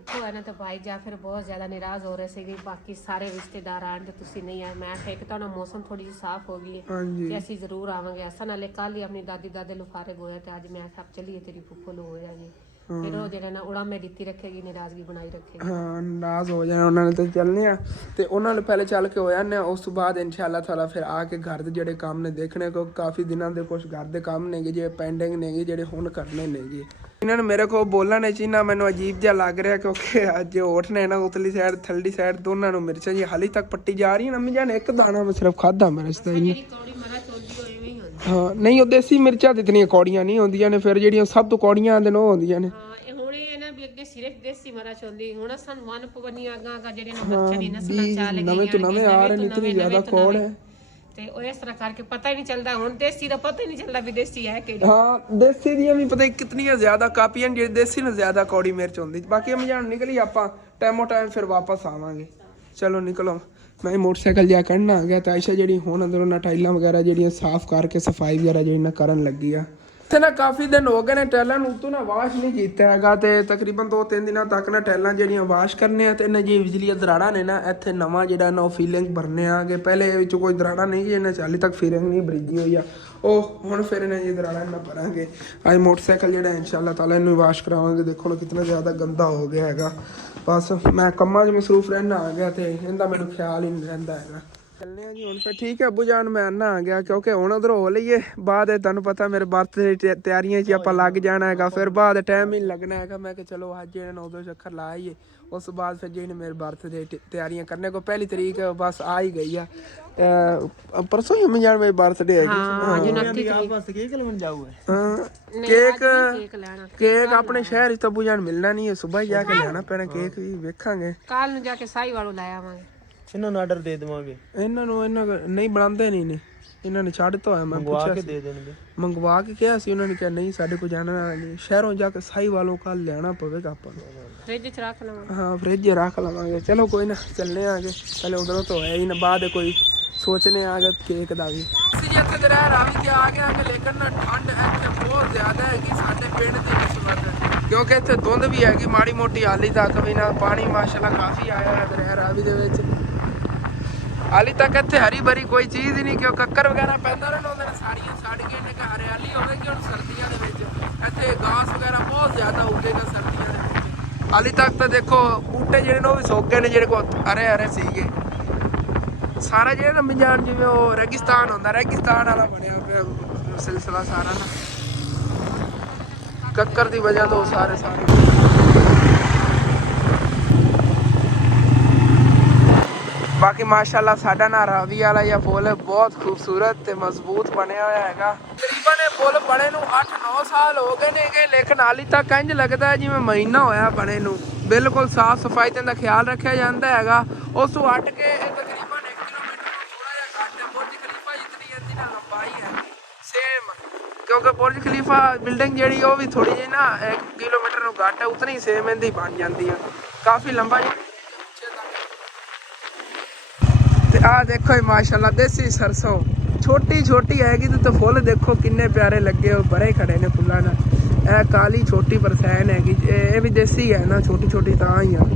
तो भाई जा फिर बहुत ज्यादा निराश हो रहे थे, बाकी सारे रिश्तेदार आन ते तुसी नहीं आए। मैं एक तो ना मौसम थोड़ी जी साफ हो गई है ते असी जरूर आवांगे। ऐसा नाले कल ही अपनी दादी दादे लो फारिग होया ते आज मैं सब चलिए तेरी फुफो लो हो जाए, फिर वो जेड़ा ना उड़ा में ਦਿੱਤੀ ਰੱਖੇਗੀ, ਨਾਰਾਜ਼ਗੀ ਬਣਾਈ ਰੱਖੇਗੀ। ਹਾਂ ਨਾਰਾਜ਼ ਹੋ ਜਾਣਾ ਉਹਨਾਂ ਨੇ, ਤੇ ਚੱਲਨੇ ਆ ਤੇ ਉਹਨਾਂ ਨੂੰ ਪਹਿਲੇ ਚੱਲ ਕੇ ਹੋ ਜਾਂਦੇ ਆ, ਉਸ ਤੋਂ ਬਾਅਦ ਇਨਸ਼ਾਅੱਲਾ ਤਾਲਾ ਫਿਰ ਆ ਕੇ ਘਰ ਦੇ ਜਿਹੜੇ ਕੰਮ ਨੇ ਦੇਖਣੇ, ਕੋ ਕਾਫੀ ਦਿਨਾਂ ਦੇ ਕੁਝ ਘਰ ਦੇ ਕੰਮ ਨੇਗੇ ਜਿਹੜੇ ਪੈਂਡਿੰਗ ਨੇਗੇ, ਜਿਹੜੇ ਹੁਣ ਕਰਨੇ ਨੇਗੇ। ਇਹਨਾਂ ਨੇ ਮੇਰੇ ਕੋਲ ਬੋਲਣ ਚ ਨਾ ਮੈਨੂੰ ਅਜੀਬ ਜਿਹਾ ਲੱਗ ਰਿਹਾ, ਕਿਉਂਕਿ ਅੱਜ ਹੋਠ ਨੇ ਨਾ ਉਤਲੀ ਸਾਈਡ ਥੱਲੜੀ ਸਾਈਡ ਦੋਨਾਂ ਨੂੰ ਮਿਰਚਾਂ ਜੀ ਹਾਲੀ ਤੱਕ ਪੱਟੀ ਜਾ ਰਹੀ ਹੈ। ਅੰਮੀ ਜਾਨ ਇੱਕ ਦਾਣਾ ਮੈਂ ਸਿਰਫ ਖਾਦਾ ਮਿਰਚ ਦਾ ਹੀ। ਹਾਂ ਨਹੀਂ ਉਹ ਦੇਸੀ ਮਿਰਚਾਂ ਤੇ ਇਤਨੀਆਂ ਕੌੜੀਆਂ ਨਹੀਂ ਹੁੰਦੀਆਂ ਨੇ, ਫਿਰ ਜਿਹੜੀਆਂ ਸਭ ਤੋਂ ਕੌੜੀਆਂ ਆਉਂਦੇ ਨੇ ਉਹ ਹੁੰਦੀਆਂ ਨੇ। ਸਿਰਫ ਦੇਸੀ ਮਿਰਚ ਹੁੰਦੀ, ਹੁਣ ਸਾਨੂੰ ਮਨ ਪਵਨੀਆਂ ਆਗਾ ਜਿਹੜੇ ਨਾ ਮਿਰਚਾਂ ਦੀ ਨਸਲਾਂ ਚਾਲ ਗਈਆਂ ਨਵੇਂ ਤੋਂ ਨਵੇਂ ਆ ਰਹੇ ਨੇ, ਇਤਨੀ ਜ਼ਿਆਦਾ ਕੌੜ ਹੈ ਤੇ ਉਹ ਇਸ ਤਰ੍ਹਾਂ ਕਰਕੇ ਪਤਾ ਹੀ ਨਹੀਂ ਚੱਲਦਾ। ਹੁਣ ਦੇਸੀ ਦਾ ਪਤਾ ਹੀ ਨਹੀਂ ਚੱਲਦਾ ਵੀ ਦੇਸੀ ਹੈ ਕਿਹੜੀ। ਹਾਂ ਦੇਸੀ ਦੀਆਂ ਵੀ ਪਤਾ ਕਿਤਨੀਆਂ ਜ਼ਿਆਦਾ ਕਾਪੀਆਂ, ਜਿਹੜੀ ਦੇਸੀ ਨੂੰ ਜ਼ਿਆਦਾ ਕੌੜੀ ਮਿਰਚ ਹੁੰਦੀ। ਬਾਕੀ ਅਮੀ ਜਾਨ ਨਿਕਲੀ, ਆਪਾਂ ਟਾਈਮੋ ਟਾਈਮ ਫਿਰ ਵਾਪਸ ਆਵਾਂਗੇ। ਚਲੋ ਨਿਕਲੋ, ਮੈਂ ਮੋਟਰਸਾਈਕਲ ਜਾ ਕੱਢਣਾ ਆ ਗਿਆ, ਤਾਂ ਆਇਸ਼ਾ ਜਿਹੜੀ ਹੁਣ ਅੰਦਰੋਂ ਨਾ ਟਾਈਲਾਂ ਵਗੈਰਾ ਜਿਹੜੀਆਂ ਸਾਫ਼ ਕਰਕੇ ਸਫਾਈ ਵਗੈਰਾ ਜਿਹੜੀ ਨਾ ਕਰਨ ਲੱਗੀ ਆ। ਇੱਥੇ ਨਾ ਕਾਫੀ ਦਿਨ ਹੋ ਗਏ ਨੇ ਟੈਲਾਂ ਨੂੰ ਉਤੋਂ ਨਾ ਵਾਸ਼ ਨਹੀਂ ਕੀਤਾ ਹੈਗਾ ਤੇ ਤਕਰੀਬਨ 2-3 ਦਿਨਾਂ ਤੱਕ ਨਾ ਟੈਲਾਂ ਜਿਹੜੀਆਂ ਵਾਸ਼ ਕਰਨੇ ਆ ਤੇ ਇਹਨਾਂ ਜੀ ਬਿਜਲੀ ਦਰਾੜਾ ਨੇ ਨਾ ਇੱਥੇ ਨਵਾਂ ਜਿਹੜਾ ਨਾ ਉਹ ਫੀਲਿੰਗ ਭਰਨੇ ਆਗੇ। ਪਹਿਲੇ ਇਹ ਵਿੱਚ ਕੋਈ ਦਰਾੜਾ ਨਹੀਂ ਜੀ, ਇਹਨਾਂ ਚਾਲੀ ਤੱਕ ਫੀਲਿੰਗ ਨਹੀਂ ਭਰੀ ਹੋਈ ਆ ਉਹ ਹੁਣ ਫਿਰ ਇਹਨਾਂ ਜੀ ਦਰਾੜਾ ਇਹਨਾਂ ਭਰਾਂਗੇ। ਅੱਜ ਮੋਟਰਸਾਈਕਲ ਜਿਹੜਾ ਇਨਸ਼ਾਅੱਲਾ ਤਾਲਾ ਇਹਨੂੰ ਵਾਸ਼ ਕਰਾਵਾਂਗੇ। ਦੇਖੋ ਨਾ ਕਿੰਨਾ ਜ਼ਿਆਦਾ ਗੰਦਾ ਹੋ ਗਿਆ ਹੈਗਾ। ਬਸ ਮੈਂ ਕੰਮਾਂ 'ਚ ਮਸਰੂਫ ਰਹਿਣਾ ਆ ਗਿਆ ਤੇ ਇਹਦਾ ਮੈਨੂੰ ਖਿਆਲ ਹੀ ਨਹੀਂ ਰਹਿੰਦਾ ਹੈਗਾ। ਚੱਲਨੇ ਆ ਜੀ ਹੁਣ ਫਿਰ ਠੀਕ ਹੈ ਅੱਬੂ ਜਾਨ ਮੈਂ ਆਨਾ ਆ ਗਿਆ ਕਿਉਂਕਿ ਹੁਣ ਉਧਰੋਂ ਹੋ ਲਈਏ ਬਾਅਦ ਤੁਹਾਨੂੰ ਪਤਾ ਮੇਰੇ ਬਰਥਡੇ ਦੀ ਤਿਆਰੀਆਂ 'ਚ ਆਪਾਂ ਲੱਗ ਜਾਣਾ ਹੈਗਾ। ਫਿਰ ਬਾਅਦ ਟਾਈਮ ਹੀ ਲੱਗਣਾ ਹੈਗਾ। ਮੈਂ ਕਿ ਚਲੋ ਅੱਜ ਇਹਨਾਂ ਨੂੰ ਉਦੋਂ ਚੱਕਰ ਲਾ ਆਈਏ। ਉਸ ਤੋਂ ਬਾਅਦ ਫਿਰ ਜਿਹਨੇ ਮੇਰੇ ਬਰਥਡੇ ਤਿਆਰੀਆਂ ਕਰਨੇ ਕੋ ਪਹਿਲੀ ਤਰੀਕ ਬਸ ਆ ਹੀ ਗਈ ਆ। परसों ही अम्मी जान मेरी बर्थडे है केक अपने शहर च अब्बू जान मिलना नहीं है, सुबह ही जाके लेना पैना केक भी वेखांगे ਕੱਲ ਨੂੰ ਜਾ ਕੇ ਸਾਈ ਵਾਲੋਂ ਲੈ ਆਵਾਂਗੇ। ਇਹਨਾਂ ਨੂੰ ਆਰਡਰ ਦੇ ਦੇਵਾਂਗੇ। ਇਹਨਾਂ ਨੂੰ ਨਹੀਂ ਬਣਾਉਂਦੇ ਨਹੀਂ ਨੇ ਇਹਨਾਂ ਨੇ ਛੱਡ ਦਿੱਤਾ ਹੋਇਆ। ਮੈਂ ਮੰਗਵਾ ਕੇ ਦੇ ਦੇਣਗੇ। ਮੰਗਵਾ ਕੇ ਕਿਹਾ ਸੀ ਉਹਨਾਂ ਨੇ ਕਿਹਾ ਨਹੀਂ ਸਾਡੇ ਕੋਲ ਜਾਣਾ ਨਹੀਂ, ਸ਼ਹਿਰੋਂ ਜਾ ਕੇ ਸਾਈ ਵਾਲੋਂ ਕੱਲ ਲੈਣਾ ਪਵੇਗਾ ਆਪਾਂ ਨੂੰ। ਫ੍ਰਿਜ 'ਚ ਰੱਖ ਲਵਾਂਗੇ। ਹਾਂ ਫ੍ਰਿਜ ਰੱਖ ਲਵਾਂਗੇ। ਚਲੋ ਕੋਈ ਨਾ ਚੱਲਨੇ ਆਗੇ ਪਹਿਲੇ ਉਧਰੋਂ ਤੋਂ ਹੈ ਹੀ ਨਾ ਬਾਅਦ ਕੋਈ सोचने आ गए केक का भी इत्थे रह रावी के आ गया कि लेकिन ना ठंड इत्थे बहुत ज्यादा है कि साडे पिंड दी निस्बत क्योंकि इत्थे धुंध भी हैगी माड़ी मोटी हाली तक भी ना पानी माशाल्लाह काफी आया है रह रावी दे विच। हाली तक इत्थे हरी भरी कोई चीज़ ही नहीं क्यों कक्कर वगैरह पैंदा रहना उन्होंने सारियां सड़ गए ने कि हरियाली होगी हुण सर्दियां दे विच इत्थे घास वगैरह बहुत ज्यादा उगेगा सर्दियां दे विच। हाली तक तो देखो बूटे जिहड़े ने वो भी सुक गए ने जिहड़े को हरे हरे सीगे सारा जो ना मिजान जिमें वो रेगिस्तान होंदा रेगिस्तान वाला बनया पे सिलसिला सारा ना कक्कर की वजह तो सारे बाकी माशाल्लाह साडा ना रावी वाला या पुल बहुत खूबसूरत ते मजबूत बनया होया हैगा। तकरीबन ये पुल बने नूं 8-9 साल हो गए ने लेकिन हाली तक इंज लगदा है जिवें महीना होया बने नूं। बिल्कुल साफ सफाई ते ख्याल रखा जाता हैगा। उस तो हट के तकरीबन 1 किलोमीटर थोड़ा जिहा घट है। बुर्ज खलीफा जितनी इहदी ना लंबाई है सेम क्योंकि बुर्ज खलीफा बिल्डिंग जिहड़ी वो भी थोड़ी जी ना 1 किलोमीटर नूं घट है उतनी सेम इहदी बन जाती है काफ़ी लंबा। आ देखो माशाल्लाह देसी सरसों छोटी छोटी हैगी तो फुल देखो किन्ने प्यारे लगे हो बड़े खड़े ने फुल्लां नाल। ए काली छोटी बरसैन हैगी ये भी देसी है ना छोटी छोटी तां ही आ।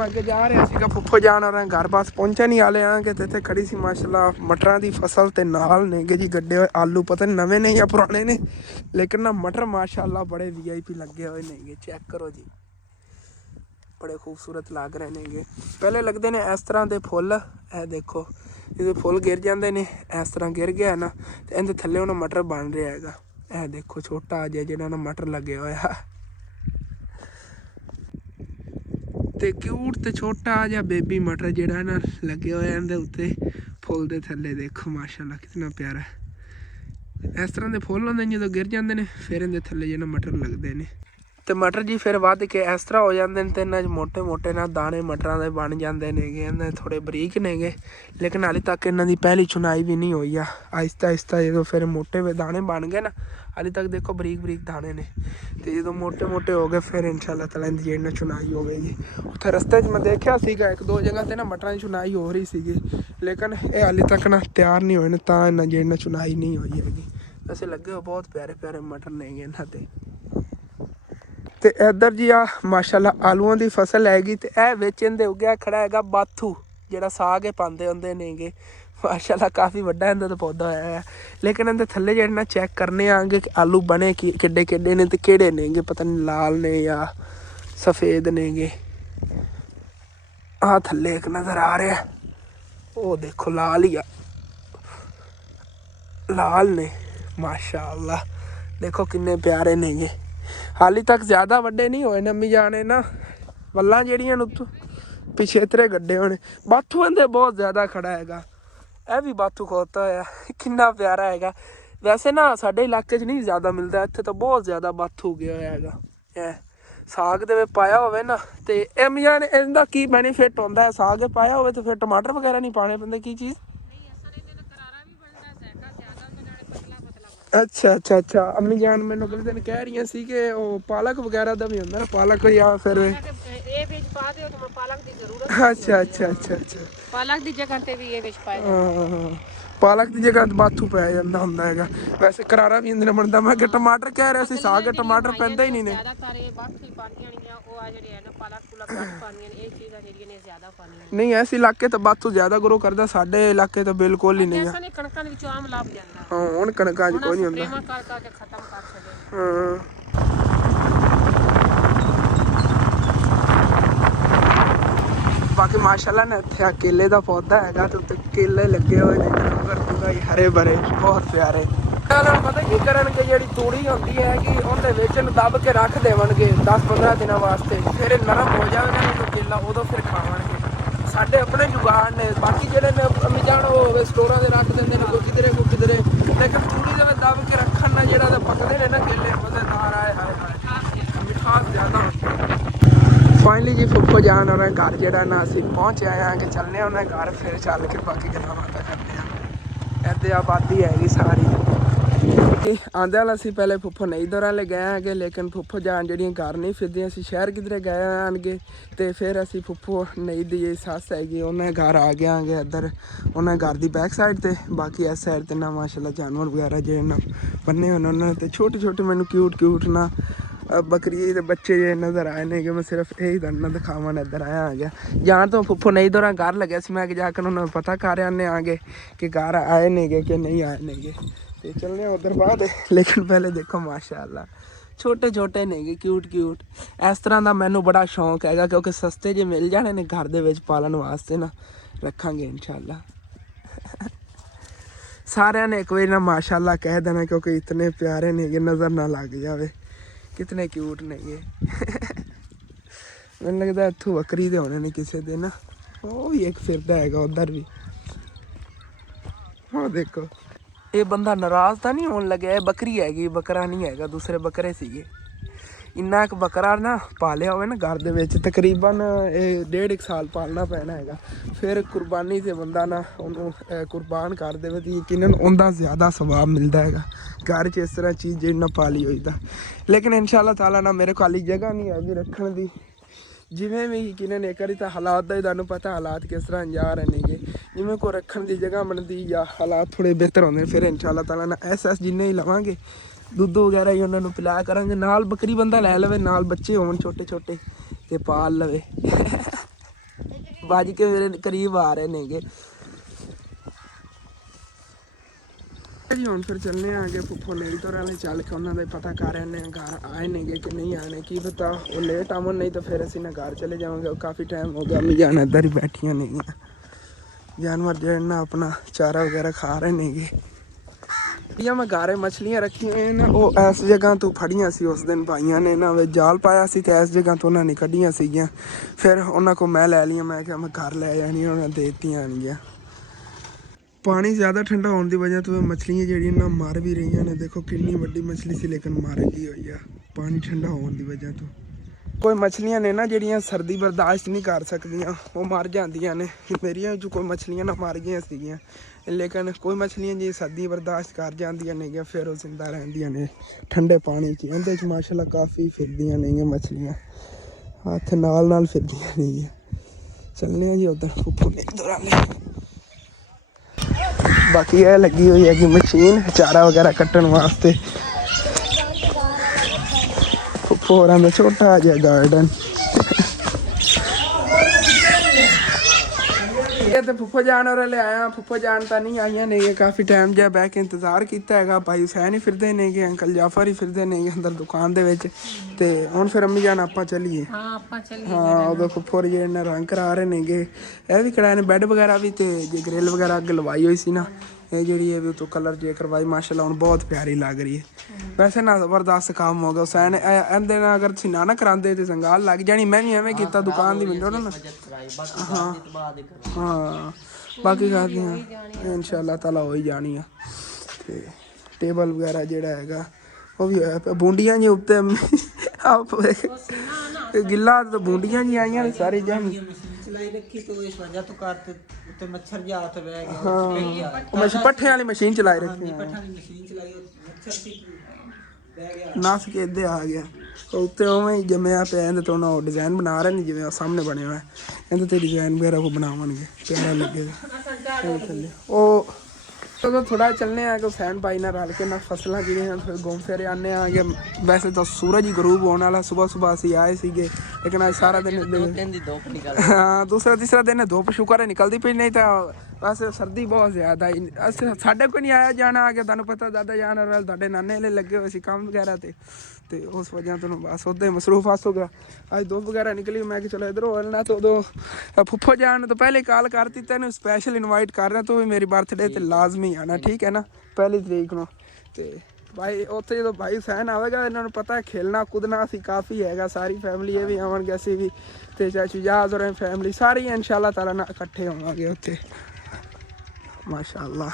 अगे जा रहे सीगा फुफो जान और घर पास पहुंचे नहीं आले आके ते इत्थे खड़ी सी माशाल्लाह मटरां दी फसल ते नाल नेगे जी गड्डे हुए आलू पता नहीं नवे ने या पुराने ने लेकिन ना मटर माशाल्लाह बड़े VIP लगे हुए नेगे। चेक करो जी बड़े खूबसूरत लग रहे नेगे। पहले लगते ने इस तरह के फुल ए देखो ये फुल गिर जाते ने इस तरह गिर गया ना तो इहदे थल्ले हुण मटर बन रहा हैगा। ए देखो छोटा जिहा जिहड़ा ना मटर लगे होया ते क्यूट ते छोटा जिहा बेबी मटर जिहड़ा ना लगे होए इहदे उत्ते फुल दे थल्ले देखो माशाल्लाह कितना प्यारा। इस तरह के फुल होंदे जो गिर जाते हैं फिर इहदे थल्ले जिहड़े मटर लगते हैं ते मटर जी फिर वध के इस तरह हो जाते हैं तो इन्हां मोटे मोटे ना दाने मटरां दे बन जाते नेगे। इन्हां थोड़े बरीक नेगे लेकिन हाली तक इन्हां दी पहली चुनाई भी नहीं हुई आ। आहिस्ता आहिस्ता जो फिर मोटे दाने बन गए ना हाली तक देखो बरीक बरीक दाने ने तो जो मोटे मोटे हो गए फिर इंशाल्लाह ताला इनकी जेहड़ी चुनाई होगी। उत्थे रस्ते मैं देखा सीगा 1-2 जगह ते ना मटरां की चुनाई हो रही सीगी लेकिन ये हाली तक ना तैयार नहीं होए तां इन्हां जेहड़ी चुनाई नहीं हुई हैगी। वैसे लगे हो बहुत प्यारे प्यारे मटर नेगे इन्हां ते इधर जी आ माशाल्लाह आलूआं दी फसल हैगी ते ए विच इहदे उग्या खड़ा हैगा बाथू जिहड़ा साग के पांदे हुंदे नेगे। माशाल्लाह काफ़ी वड्डा इहदा पौधा है लेकिन इहदे थल्ले जेहड़े ना चेक करने आंगे कि आलू बने कि किड्डे किड्डे ने ते किहड़े नेगे पता नहीं लाल ने या सफ़ेद नेगे। आ थल्ले एक नज़र आ रहा ओ देखो लाल ही आ लाल ने माशाल्लाह देखो किन्ने प्यारे नेगे। हाली तक ज़्यादा वड्डे नहीं होए नमी जाने ना वल्लां जेहड़ियां पिछेतरे गड्ढे होने। बाथू इहदे बहुत ज़्यादा खड़ा हैगा यह भी बाथू खोता है कितना प्यारा हैगा। वैसे ना साडे इलाके च नहीं ज़्यादा मिलता इत्थे तो बहुत ज़्यादा बाथू गया हैगा। साग दे पाया होवे ना तो एम जाने इहदा की बेनीफिट होंदा है साग पाया होवे तो फिर टमाटर वगैरह नहीं पाने पैंदे की चीज़ ਅੱਛਾ ਅੱਛਾ ਅੱਛਾ, ਅੰਮੀ ਜਾਨ ਮੈਨੂੰ ਅਗਲੇ ਦਿਨ ਕਹਿ ਰਹੀਆਂ ਸੀ ਕਿ ਉਹ ਪਾਲਕ ਵਗੈਰਾ ਦਾ ਵੀ ਹੁੰਦਾ ਨਾ, ਪਾਲਕ ਜਾਂ ਫਿਰ ਇਹ ਵਿੱਚ ਪਾ ਦਿਓ ਤਾਂ ਪਾਲਕ ਦੀ ਜ਼ਰੂਰਤ ਨਹੀਂ ਅੱਛਾ ਹੁੰਦੀ। ਅੱਛਾ ਹਾਂ, ਅੱਛਾ ਅੱਛਾ। ਪਾਲਕ ਦੀ ਜਗ੍ਹਾ ਤੇ ਵੀ ਇਹ ਵਿੱਚ ਪਾਇਆ ਜਾਂਦਾ। ਹਾਂ ਪਾਲਕ ਦੀ ਜਗ੍ਹਾ ਬਾਥੂ ਪੈ ਜਾਂਦਾ ਹੁੰਦਾ ਹੈਗਾ, ਵੈਸੇ ਕਰਾਰਾ ਵੀ ਇੰਨੇ ਬਣਦਾ। ਮੈਂ ਕਿ ਟਮਾਟਰ ਕਹਿ ਰਿਹਾ ਸੀ, ਸਾਗ ਟਮਾਟਰ ਪੈਂਦਾ ਹੀ ਨਹੀਂ ਨੇ। ਜ਼ਿਆਦਾਤਰ ਇਹ ਬਾਥੂ ਹੀ ਪਾਉਂਦੀਆਂ ਨੇਗੀਆਂ, ਉਹ ਆ ਜਿਹੜੇ ਹੈ ਨਾ ਪਾਲਕ ਪੂਲਕ ਘੱਟ ਪਾਉਂਦੀਆਂ ਨੇ, ਇਹ ਚੀਜ਼ਾਂ ਜਿਹੜੀਆਂ ਨੇ ਜ਼ਿਆਦਾ ਪਾਉਂਦੀਆਂ ਨੇ। ਨਹੀਂ ਐਸ ਇਲਾਕੇ ਤਾਂ ਬਾਥੂ ਜ਼ਿਆਦਾ ਗਰੋ ਕਰਦਾ, ਸਾਡੇ ਇਲਾਕੇ ਤਾਂ ਬਿਲਕੁਲ ਹੀ ਨਹੀਂ ਆ। ਜੈਸਾ ਨੇ ਕਣਕਾਂ ਦੇ ਵਿੱਚੋਂ ਆਮ ਲੱਭ ਜਾਂਦਾ। ਹਾਂ ਹੁਣ ਕਣਕਾਂ 'ਚ ਹੁਣ ਕੋਈ ਨਹੀਂ ਹੁੰਦਾ। ਸਪਰੇਵਾਂ ਕਰ ਕਰਕੇ ਖਤਮ ਕਰ ਛੱਡੇ। ਹਾਂ ਬਾਕੀ ਮਾਸ਼ਾਅੱਲਾ ਨੇ ਇੱਥੇ ਆ ਕੇਲੇ ਦਾ ਪੌਦਾ ਹੈਗਾ ਤੇ ਉੱਤੇ ਕੇਲੇ ਲੱਗੇ ਹੋਏ ਨੇ, ਜਨਵਰ ਪੂਰਾ ਹੀ ਹਰੇ ਭਰੇ ਬਹੁਤ ਪਿਆਰੇ। ਇਹਨਾਂ ਨੂੰ ਪਤਾ ਕੀ ਕਰਨਗੇ, ਜਿਹੜੀ ਤੂੜੀ ਹੁੰਦੀ ਹੈ ਕਿ ਉਹਦੇ ਵਿੱਚ ਨੂੰ ਦੱਬ ਕੇ ਰੱਖ ਦੇਵਣਗੇ 10-15 ਦਿਨਾਂ ਵਾਸਤੇ, ਫਿਰ ਇਹ ਨਰਮ ਹੋ ਜਾਵੇਗਾ ਜਦੋਂ ਕੇਲਾ, ਉਦੋਂ ਫਿਰ ਖਾਵਣਗੇ। ਸਾਡੇ ਆਪਣੇ ਜੁਗਾੜ ਨੇ, ਬਾਕੀ ਜਿਹੜੇ ਨੇ ਅਮੀ ਜਾਨ ਉਹ ਸਟੋਰਾਂ ਦੇ ਰੱਖ ਦਿੰਦੇ ਨੇ, ਕੋਈ ਕਿਧਰੇ ਲੇਕਿਨ ਤੂੜੀ ਦੇ ਵਿੱਚ ਦੱਬ ਕੇ ਰੱਖਣ ਨਾਲ ਜਿਹੜਾ ਤਾਂ ਪੱਕਦੇ ਨੇ ਨਾ ਕੇਲੇ, ਮਜ਼ੇਦਾਰ ਆਏ ਹਾਏ ਹਾਏ, ਮਿਠਾਸ ਜ਼ਿਆਦਾ ਹੁੰਦੀ। ਫਾਈਨਲੀ ਜੀ ਫੁੱਫੋ ਜਾਨ ਉਹਨਾਂ ਘਰ ਜਿਹੜਾ ਨਾ ਅਸੀਂ ਪਹੁੰਚ ਆਏ ਹਾਂ, ਕਿ ਚੱਲਦੇ ਹਾਂ ਉਹਨਾਂ ਘਰ, ਫਿਰ ਚੱਲ ਕੇ ਬਾਕੀ ਗੱਲਾਂ ਬਾਤਾਂ ਕਰਦੇ ਹਾਂ। ਇੱਥੇ ਆਬਾਦੀ ਹੈਗੀ ਸਾਰੀ। ਆਂਦੇ ਵਾਲਾ ਅਸੀਂ ਪਹਿਲੇ ਫੁੱਫੋ ਨਹੀਂ ਦੌਰਾ ਲੈ ਗਏ ਹੈਗੇ, ਲੇਕਿਨ ਫੁੱਫੋ ਜਾਨ ਜਿਹੜੀਆਂ ਘਰ ਨਹੀਂ ਫਿਰਦੀਆਂ, ਅਸੀਂ ਸ਼ਹਿਰ ਕਿਧਰੇ ਗਏ ਆਣਗੇ ਤੇ ਫਿਰ ਅਸੀਂ ਫੁੱਫੋ ਨਹੀਂ ਦੀ ਸੱਸ ਹੈਗੀ ਉਹਨਾਂ ਘਰ ਆ ਗਏ ਆਂਗੇ ਇੱਧਰ, ਉਹਨਾਂ ਘਰ ਦੀ ਬੈਕ ਸਾਈਡ ਤੇ। ਬਾਕੀ ਇਸ ਸਾਈਡ ਤੇ ਨਾ ਮਾਸ਼ਾਅੱਲਾ ਜਾਨਵਰ ਵਗੈਰਾ ਜਿਹੜੇ ਨਾ ਬੰਨੇ ਹੋਏ ਉਹਨਾਂ ਤੇ ਛੋਟੇ ਛੋਟੇ ਮੈਨੂੰ ਕਿਊਟ ਨਾ बकरी ਦੇ ਬੱਚੇ ਜੇ ਨਜ਼ਰ ਆਏ ਨੇ ਕਿ ਮੈਂ ਸਿਰਫ ਇਹੀ ਤੁਹਾਨੂੰ ਦਿਖਾਵਾਂ। ਇੱਧਰ ਆਇਆ ਆ ਗਿਆ ਜਾਂ ਤਾਂ ਫੁੱਫੋ ਨਹੀਂ ਦੌਰਾ ਘਰ ਲੱਗਿਆ ਸੀ, ਮੈਂ ਕਿ ਜਾ ਕੇ ਉਹਨਾਂ ਨੂੰ ਪਤਾ ਕਰ ਆਨੇ ਆਗੇ ਕਿ ਘਰ ਆਏ ਨੇਗੇ ਕਿ ਨਹੀਂ ਆਏ ਨੇਗੇ, ਤੇ ਚੱਲਨੇ ਆ ਉਧਰ ਬਾਅਦ। ਲੇਕਿਨ ਪਹਿਲੇ ਦੇਖੋ ਮਾਸ਼ਾਅੱਲਾ ਛੋਟੇ ਛੋਟੇ ਨੇਗੇ ਕਿਊਟ। ਇਸ ਤਰ੍ਹਾਂ ਦਾ ਮੈਨੂੰ ਬੜਾ ਸ਼ੌਂਕ ਹੈਗਾ, ਕਿਉਂਕਿ ਸਸਤੇ ਜੇ ਮਿਲ ਜਾਣੇ ਨੇ ਘਰ ਦੇ ਵਿੱਚ ਪਾਲਣ ਵਾਸਤੇ ਨਾ, ਰੱਖਾਂਗੇ ਇਨਸ਼ਾਅੱਲਾ। ਸਾਰਿਆਂ ਨੇ ਇੱਕ ਵਾਰੀ ਨਾ ਮਾਸ਼ਾਅੱਲਾ ਕਹਿ ਦੇਣਾ, ਕਿਉਂਕਿ ਇਤਨੇ ਪਿਆਰੇ ਨੇਗੇ, ਨਜ਼ਰ ਨਾ ਲੱਗ ਜਾਵੇ ਕਿਤਨੇ ਕਿਊਟ ਨੇਗੇ। ਮੈਨੂੰ ਲੱਗਦਾ ਇੱਥੋਂ ਬੱਕਰੀ ਦੇ ਹੋਣੇ ਨੇ ਕਿਸੇ ਦੇ ਨਾ, ਉਹ ਵੀ ਇੱਕ ਫਿਰਦਾ ਹੈਗਾ ਉੱਧਰ ਵੀ। ਉਹ ਦੇਖੋ ਇਹ ਬੰਦਾ ਨਾਰਾਜ਼ ਤਾਂ ਨਹੀਂ ਹੋਣ ਲੱਗਿਆ, ਇਹ ਬੱਕਰੀ ਹੈਗੀ, ਬੱਕਰਾ ਨਹੀਂ ਹੈਗਾ, ਦੂਸਰੇ ਬੱਕਰੇ ਸੀਗੇ। ਇੰਨਾ ਇੱਕ ਬੱਕਰਾ ਨਾ ਪਾਲਿਆ ਹੋਵੇ ਨਾ ਘਰ ਦੇ ਵਿੱਚ, ਤਕਰੀਬਨ ਇਹ 1.5 ਸਾਲ ਪਾਲਣਾ ਪੈਣਾ ਹੈਗਾ, ਫਿਰ ਕੁਰਬਾਨੀ ਤੇ ਬੰਦਾ ਨਾ ਉਹਨੂੰ ਕੁਰਬਾਨ ਕਰ ਦੇਵੇ ਤਾਂ ਯਕੀਨਨ ਉਹਦਾ ਜ਼ਿਆਦਾ ਸਵਾਬ ਮਿਲਦਾ ਹੈਗਾ ਘਰ 'ਚ ਇਸ ਤਰ੍ਹਾਂ ਚੀਜ਼ ਜਿਹੜੀ ਨਾ ਪਾਲੀ ਹੋਈ ਤਾਂ। ਲੇਕਿਨ ਇਨਸ਼ਾਅੱਲਾ ਤਾਲਾ ਨਾ ਮੇਰੇ ਕੋਲ ਹਾਲੀ ਜਗ੍ਹਾ ਨਹੀਂ ਹੈਗੀ ਰੱਖਣ ਦੀ, ਜਿਵੇਂ ਵੀ ਯਕੀਨਨ ਇੱਕ ਵਾਰੀ ਤਾਂ ਹਾਲਾਤ ਦਾ ਹੀ ਤੁਹਾਨੂੰ ਪਤਾ ਹਾਲਾਤ ਕਿਸ ਤਰ੍ਹਾਂ ਜਾ ਰਹੇ ਨੇਗੇ, ਜਿਵੇਂ ਕੋਈ ਰੱਖਣ ਦੀ ਜਗ੍ਹਾ ਬਣਦੀ ਜਾਂ ਹਾਲਾਤ ਥੋੜ੍ਹੇ ਬਿਹਤਰ ਹੁੰਦੇ ਫਿਰ ਇਨਸ਼ਾਅੱਲਾ ਤਾਲਾ ਨਾ ਐਸ ਜਿੰਨੇ ਹੀ ਲਵਾਂਗੇ, ਦੁੱਧ ਵਗੈਰਾ ਹੀ ਉਹਨਾਂ ਨੂੰ ਪਿਲਾਇਆ ਕਰਾਂਗੇ, ਨਾਲ ਬੱਕਰੀ ਬੰਦਾ ਲੈ ਲਵੇ, ਨਾਲ ਬੱਚੇ ਹੋਣ ਛੋਟੇ ਛੋਟੇ ਤੇ ਪਾਲ ਲਵੇ। ਬਾਜ ਕੇ ਮੇਰੇ ਕਰੀਬ ਆ ਰਹੇ ਨੇਗੇ ਜੀ। ਹੁਣ ਫਿਰ ਚੱਲਨੇ ਆ ਅੱਗੇ ਫੁੱਫੋ ਨੇੜੀ ਤੋਂ ਵਾਲੇ ਚੱਲ ਕੇ ਉਹਨਾਂ ਦਾ ਪਤਾ ਕਰ ਆਨੇ ਆ ਘਰ ਆਏ ਨੇਗੇ ਕਿ ਨਹੀਂ ਆਣੇ, ਕੀ ਪਤਾ ਉਹ ਲੇਟ ਆਵਣ, ਨਹੀਂ ਤਾਂ ਫਿਰ ਅਸੀਂ ਨਾ ਘਰ ਚਲੇ ਜਾਵਾਂਗੇ। ਕਾਫੀ ਟਾਈਮ ਹੋ ਗਿਆ, ਅਮੀ ਜਾਨ ਇੱਧਰ ਹੀ ਬੈਠੀਆਂ ਨੇਗੀਆਂ, ਜਾਨਵਰ ਜਿਹੜੇ ਨਾ ਆਪਣਾ ਚਾਰਾ ਵਗੈਰਾ ਖਾ ਰਹੇ ਨੇਗੇ। ਜਾਂ ਮੈਂ ਘਾਰੇ ਮਛਲੀਆਂ ਰੱਖੀਆਂ ਹੋਈਆਂ ਨਾ, ਉਹ ਇਸ ਜਗ੍ਹਾ ਤੋਂ ਫੜੀਆਂ ਸੀ ਉਸ ਦਿਨ ਭਾਈਆਂ ਨੇ, ਇਹਨਾਂ ਵਿੱਚ ਜਾਲ ਪਾਇਆ ਸੀ ਤੇ ਇਸ ਜਗ੍ਹਾ ਤੋਂ ਉਹਨਾਂ ਨੇ ਕੱਢੀਆਂ ਸੀਗੀਆਂ, ਫਿਰ ਉਹਨਾਂ ਕੋਲ ਮੈਂ ਲੈ ਲਈਆਂ, ਮੈਂ ਕਿਹਾ ਮੈਂ ਘਰ ਲੈ ਜਾਣੀਆਂ, ਉਹਨਾਂ ਦੇ ਦਿੱਤੀਆਂ ਆਣਗੀਆਂ। ਪਾਣੀ ਜ਼ਿਆਦਾ ਠੰਡਾ ਹੋਣ ਦੀ ਵਜ੍ਹਾ ਤੋਂ ਮਛਲੀਆਂ ਜਿਹੜੀਆਂ ਨਾ ਮਰ ਵੀ ਰਹੀਆਂ ਨੇ, ਦੇਖੋ ਕਿੰਨੀ ਵੱਡੀ ਮਛਲੀ ਸੀ ਲੇਕਿਨ ਮਰ ਗਈ ਹੋਈ ਆ ਪਾਣੀ ਠੰਡਾ ਹੋਣ ਦੀ ਵਜ੍ਹਾ ਤੋਂ। ਕੋਈ ਮਛਲੀਆਂ ਨੇ ਨਾ ਜਿਹੜੀਆਂ ਸਰਦੀ ਬਰਦਾਸ਼ਤ ਨਹੀਂ ਕਰ ਸਕਦੀਆਂ, ਉਹ ਮਰ ਜਾਂਦੀਆਂ ਨੇ। ਮੇਰੀਆਂ ਜੋ ਕੋਈ ਮਛਲੀਆਂ ਨਾ ਮਰ ਗਈਆਂ ਸੀਗੀਆਂ, ਲੇਕਿਨ ਕੋਈ ਮਛਲੀਆਂ ਜੀ ਸਰਦੀ ਬਰਦਾਸ਼ਤ ਕਰ ਜਾਂਦੀਆਂ ਨੇਗੀਆਂ, ਫਿਰ ਉਹ ਜ਼ਿੰਦਾ ਰਹਿੰਦੀਆਂ ਨੇ ਠੰਡੇ ਪਾਣੀ 'ਚ। ਇਹਦੇ 'ਚ ਮਾਸ਼ਾਅੱਲਾ ਕਾਫੀ ਫਿਰਦੀਆਂ ਨੇਗੀਆਂ ਮਛਲੀਆਂ, ਹੱਥ ਨਾਲ ਫਿਰਦੀਆਂ ਨੇਗੀਆਂ। ਚੱਲਦੇ ਆ ਜੀ ਉੱਧਰ ਫੁੱਫੋ ਨੇ ਦੌਰਾਨੇ। ਬਾਕੀ ਇਹ ਲੱਗੀ ਹੋਈ ਹੈਗੀ ਮਸ਼ੀਨ ਚਾਰਾ ਵਗੈਰਾ ਕੱਟਣ ਵਾਸਤੇ। ਫੁੱਫੋ ਹੋਰਾਂ ਦਾ ਛੋਟਾ ਜਿਹਾ ਗਾਰਡਨ। ਤੇ ਫੁੱਫੋ ਜਾਨ ਔਰ ਲੈ ਆਇਆ, ਫੁੱਫੋ ਜਾਨ ਤਾਂ ਨਹੀਂ ਆਈਆਂ ਨੇਗੇ, ਕਾਫੀ ਟਾਈਮ ਜਿਹਾ ਬਹਿ ਕੇ ਇੰਤਜ਼ਾਰ ਕੀਤਾ ਹੈਗਾ। ਭਾਈ ਹੁਸੈਨ ਹੀ ਫਿਰਦੇ ਨੇਗੇ, ਅੰਕਲ ਜਾਫਰ ਹੀ ਫਿਰਦੇ ਨੇਗੇ ਅੰਦਰ ਦੁਕਾਨ ਦੇ ਵਿੱਚ, ਤੇ ਹੁਣ ਫਿਰ ਅੰਮੀ ਜਾਨ ਆਪਾਂ ਚੱਲੀਏ। ਹਾਂ ਉਦੋਂ ਫੁੱਫੋ ਜਿਹੜੇ ਨੇ ਰੰਗ ਕਰਾ ਰਹੇ ਨੇਗੇ, ਇਹ ਵੀ ਕਰਾਏ ਨੇ ਬੈੱਡ ਵਗੈਰਾ ਵੀ, ਤੇ ਜੇ ਗ੍ਰਿਲ ਵਗੈਰਾ ਅੱਗੇ ਲਵਾਈ ਹੋਈ ਸੀ ਨਾ, ਇਹ ਜਿਹੜੀ ਹੈ ਵੀ ਉਤੋਂ ਕਲਰ ਜੇ ਕਰਵਾਈ ਮਾਸ਼ਾਅੱਲਾ ਹੁਣ ਬਹੁਤ ਪਿਆਰੀ ਲੱਗ ਰਹੀ ਹੈ। ਵੈਸੇ ਨਾ ਜ਼ਬਰਦਸਤ ਕੰਮ ਹੋ ਗਿਆ ਹੁਸੈਨ, ਇਹਦੇ ਨਾਲ ਅਗਰ ਤੁਸੀਂ ਨਾ ਕਰਾਉਂਦੇ ਤੇ ਸੰਗਾਲ ਲੱਗ ਜਾਣੀ। ਮੈਂ ਵੀ ਐਵੇਂ ਕੀਤਾ ਦੁਕਾਨ ਦੀ ਵਿੰਡੋ ਨਾ। ਹਾਂ ਬਾਕੀ ਕਰਦੇ ਹਾਂ ਇਨਸ਼ਾਅੱਲਾ ਤਾਲਾ ਹੋ ਹੀ ਜਾਣੀ ਆ। ਤੇ ਟੇਬਲ ਵਗੈਰਾ ਜਿਹੜਾ ਹੈਗਾ ਉਹ ਵੀ ਹੋਇਆ ਪਿਆ, ਬੂੰਡੀਆਂ ਜੀ ਉੱਤੇ ਆਪ ਗਿੱਲਾ ਤਾਂ ਬੂੰਡੀਆਂ ਜੀ ਆਈਆਂ ਨੇ ਸਾਰੀ ਜਮ। ਹਾਂ ਪੱਠਿਆਂ ਵਾਲੀ ਮਸ਼ੀਨ ਚਲਾਈ ਰੱਖੀ। ਨਸ ਕੇ ਇੱਦੇ ਆ ਗਿਆ ਉੱਤੇ ਉਵੇਂ ਹੀ ਜੰਮਿਆ ਪਿਆ ਇਹਦੇ ਤੋਂ ਨਾ ਉਹ ਡਿਜ਼ਾਈਨ ਬਣਾ ਰਹੇ ਨੇ ਜਿਵੇਂ ਉਹ ਸਾਹਮਣੇ ਬਣਿਆ ਹੋਇਆ ਇਹਦੇ ਤੇ ਡਿਜ਼ਾਈਨ ਵਗੈਰਾ ਕੋ ਬਣਾਵਾਂਗੇ ਪਿਆਰਾ ਲੱਗੇਗਾ ਥੱਲੇ ਉਹ तो थोड़ा चलने आ कि फैन भाई ना रल के ना फसलों ਜਿਹੜੀਆਂ ਫਿਰ घूम फिर आने आगे वैसे तो सूरज ही गरूब होने वाला सुबह ਅਸੀਂ ਆਏ ਸੀਗੇ लेकिन आज सारा दिन हाँ दूसरा तीसरा दिन धुੱਪ शुक्र है निकलती पई नहीं तो बस सर्दी बहुत ज़्यादा ਸਾਡੇ कोई नहीं आया जाना आगे ਤੁਹਾਨੂੰ ਪਤਾ ਦਾਦਾ ਜਾਨ और ਤੁਹਾਡੇ ਨਾਨੇ ले लगे हुए सी काम वगैरह ਤੇ ਉਸ ਵਜ੍ਹਾ ਤੋਂ ਬਸ ਉੱਦਾਂ ਹੀ ਮਸਰੂਫ ਹੋ ਗਿਆ ਅੱਜ ਧੁੱਪ ਵਗੈਰਾ ਨਿਕਲੀ ਮੈਂ ਕਿ ਚਲੋ ਇਧਰ ਹੋ ਲੈਣਾ ਤੇ ਉਦੋਂ ਫੁੱਫੋ ਜਾਣ ਤੋਂ ਪਹਿਲੇ ਕਾਲ ਕਰਤੀ ਤੈਨੂੰ ਸਪੈਸ਼ਲ ਇਨਵਾਈਟ ਕਰ ਰਿਹਾ ਤੂੰ ਵੀ ਮੇਰੀ ਬਰਥਡੇ ਤੇ ਲਾਜ਼ਮੀ ਆਣਾ ਠੀਕ ਹੈ ਨਾ 1 ਤਰੀਕ ਨੂੰ ਤੇ ਭਾਈ ਉੱਥੇ ਜਦੋਂ ਭਾਈ ਹੁਸੈਨ ਆਵੇਗਾ ਇਹਨਾਂ ਨੂੰ ਪਤਾ ਖੇਲਣਾ ਕੁਦਣਾ ਅਸੀਂ ਕਾਫੀ ਹੈਗਾ ਸਾਰੀ ਫੈਮਿਲੀ ਇਹ ਵੀ ਆਵਣਗੇ ਅਸੀਂ ਵੀ ਤੇ ਚਾਚੂ ਜਹਾਜ਼ ਔਰ ਫੈਮਿਲੀ ਸਾਰੀ ਇਨਸ਼ਾਅੱਲਾ ਤਾਲਾ ਨਾਲ ਇਕੱਠੇ ਹੋਵਾਂਗੇ ਉੱਥੇ ਮਾਸ਼ਾਅੱਲਾ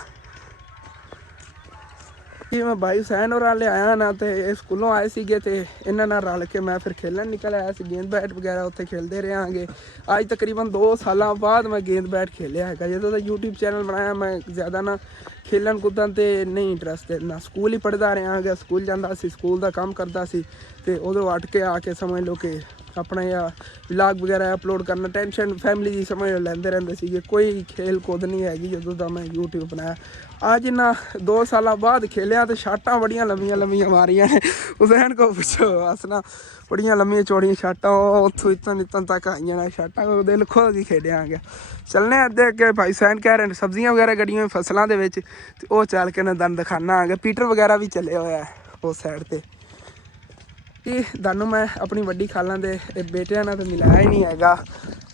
मैं भाई हुसैन और आया ना तो स्कूलों आए सीगे ते इन्हां नाल रल के मैं फिर खेलन निकल आया सी गेंद बैट वगैरह उत्थे खेलते रहांगे अज तकरीबन 2 साल बाद मैं गेंद बैट खेलिया है जो तो यूट्यूब चैनल बनाया मैं ज़्यादा ना खेलन कूदन ते नहीं इंटरस्ट ना स्कूल ही पढ़ता रहा स्कूल जाता सी स्कूल का काम करता सी ते उधरों अट के आके समझ लो कि अपना या व्लॉग वगैरह अपलोड करना टेंशन फैमिली की समझ लेंदे रहंदे सीगे कोई खेल कूद नहीं हैगी जदों दा मैं यूट्यूब बनाया आज ना 2 साल बाद खेलिया तो शाटां बड़ियां लम्मियां मारियां ने हुसैन को पुछो हसना बड़ियां लम्मियां चौड़ियां शाटां उत्थों इतन तक आईयां ने शाटां को दिल खो के खेडिया गया चलने अद्धे अगे भाई हुसैन कह रहे हैं सब्जियां वगैरह गड्डियां फसलों के विच ते ओह चल के ना दन दिखाना आ गया पीटर वगैरह भी चले होया है उस साइड ते ਤੁਹਾਨੂੰ ਮੈਂ ਆਪਣੀ ਵੱਡੀ ਖਾਲਾਂ ਦੇ ਬੇਟਿਆਂ ਨਾਲ ਤਾਂ ਮਿਲਾਇਆ ਹੀ ਨਹੀਂ ਹੈਗਾ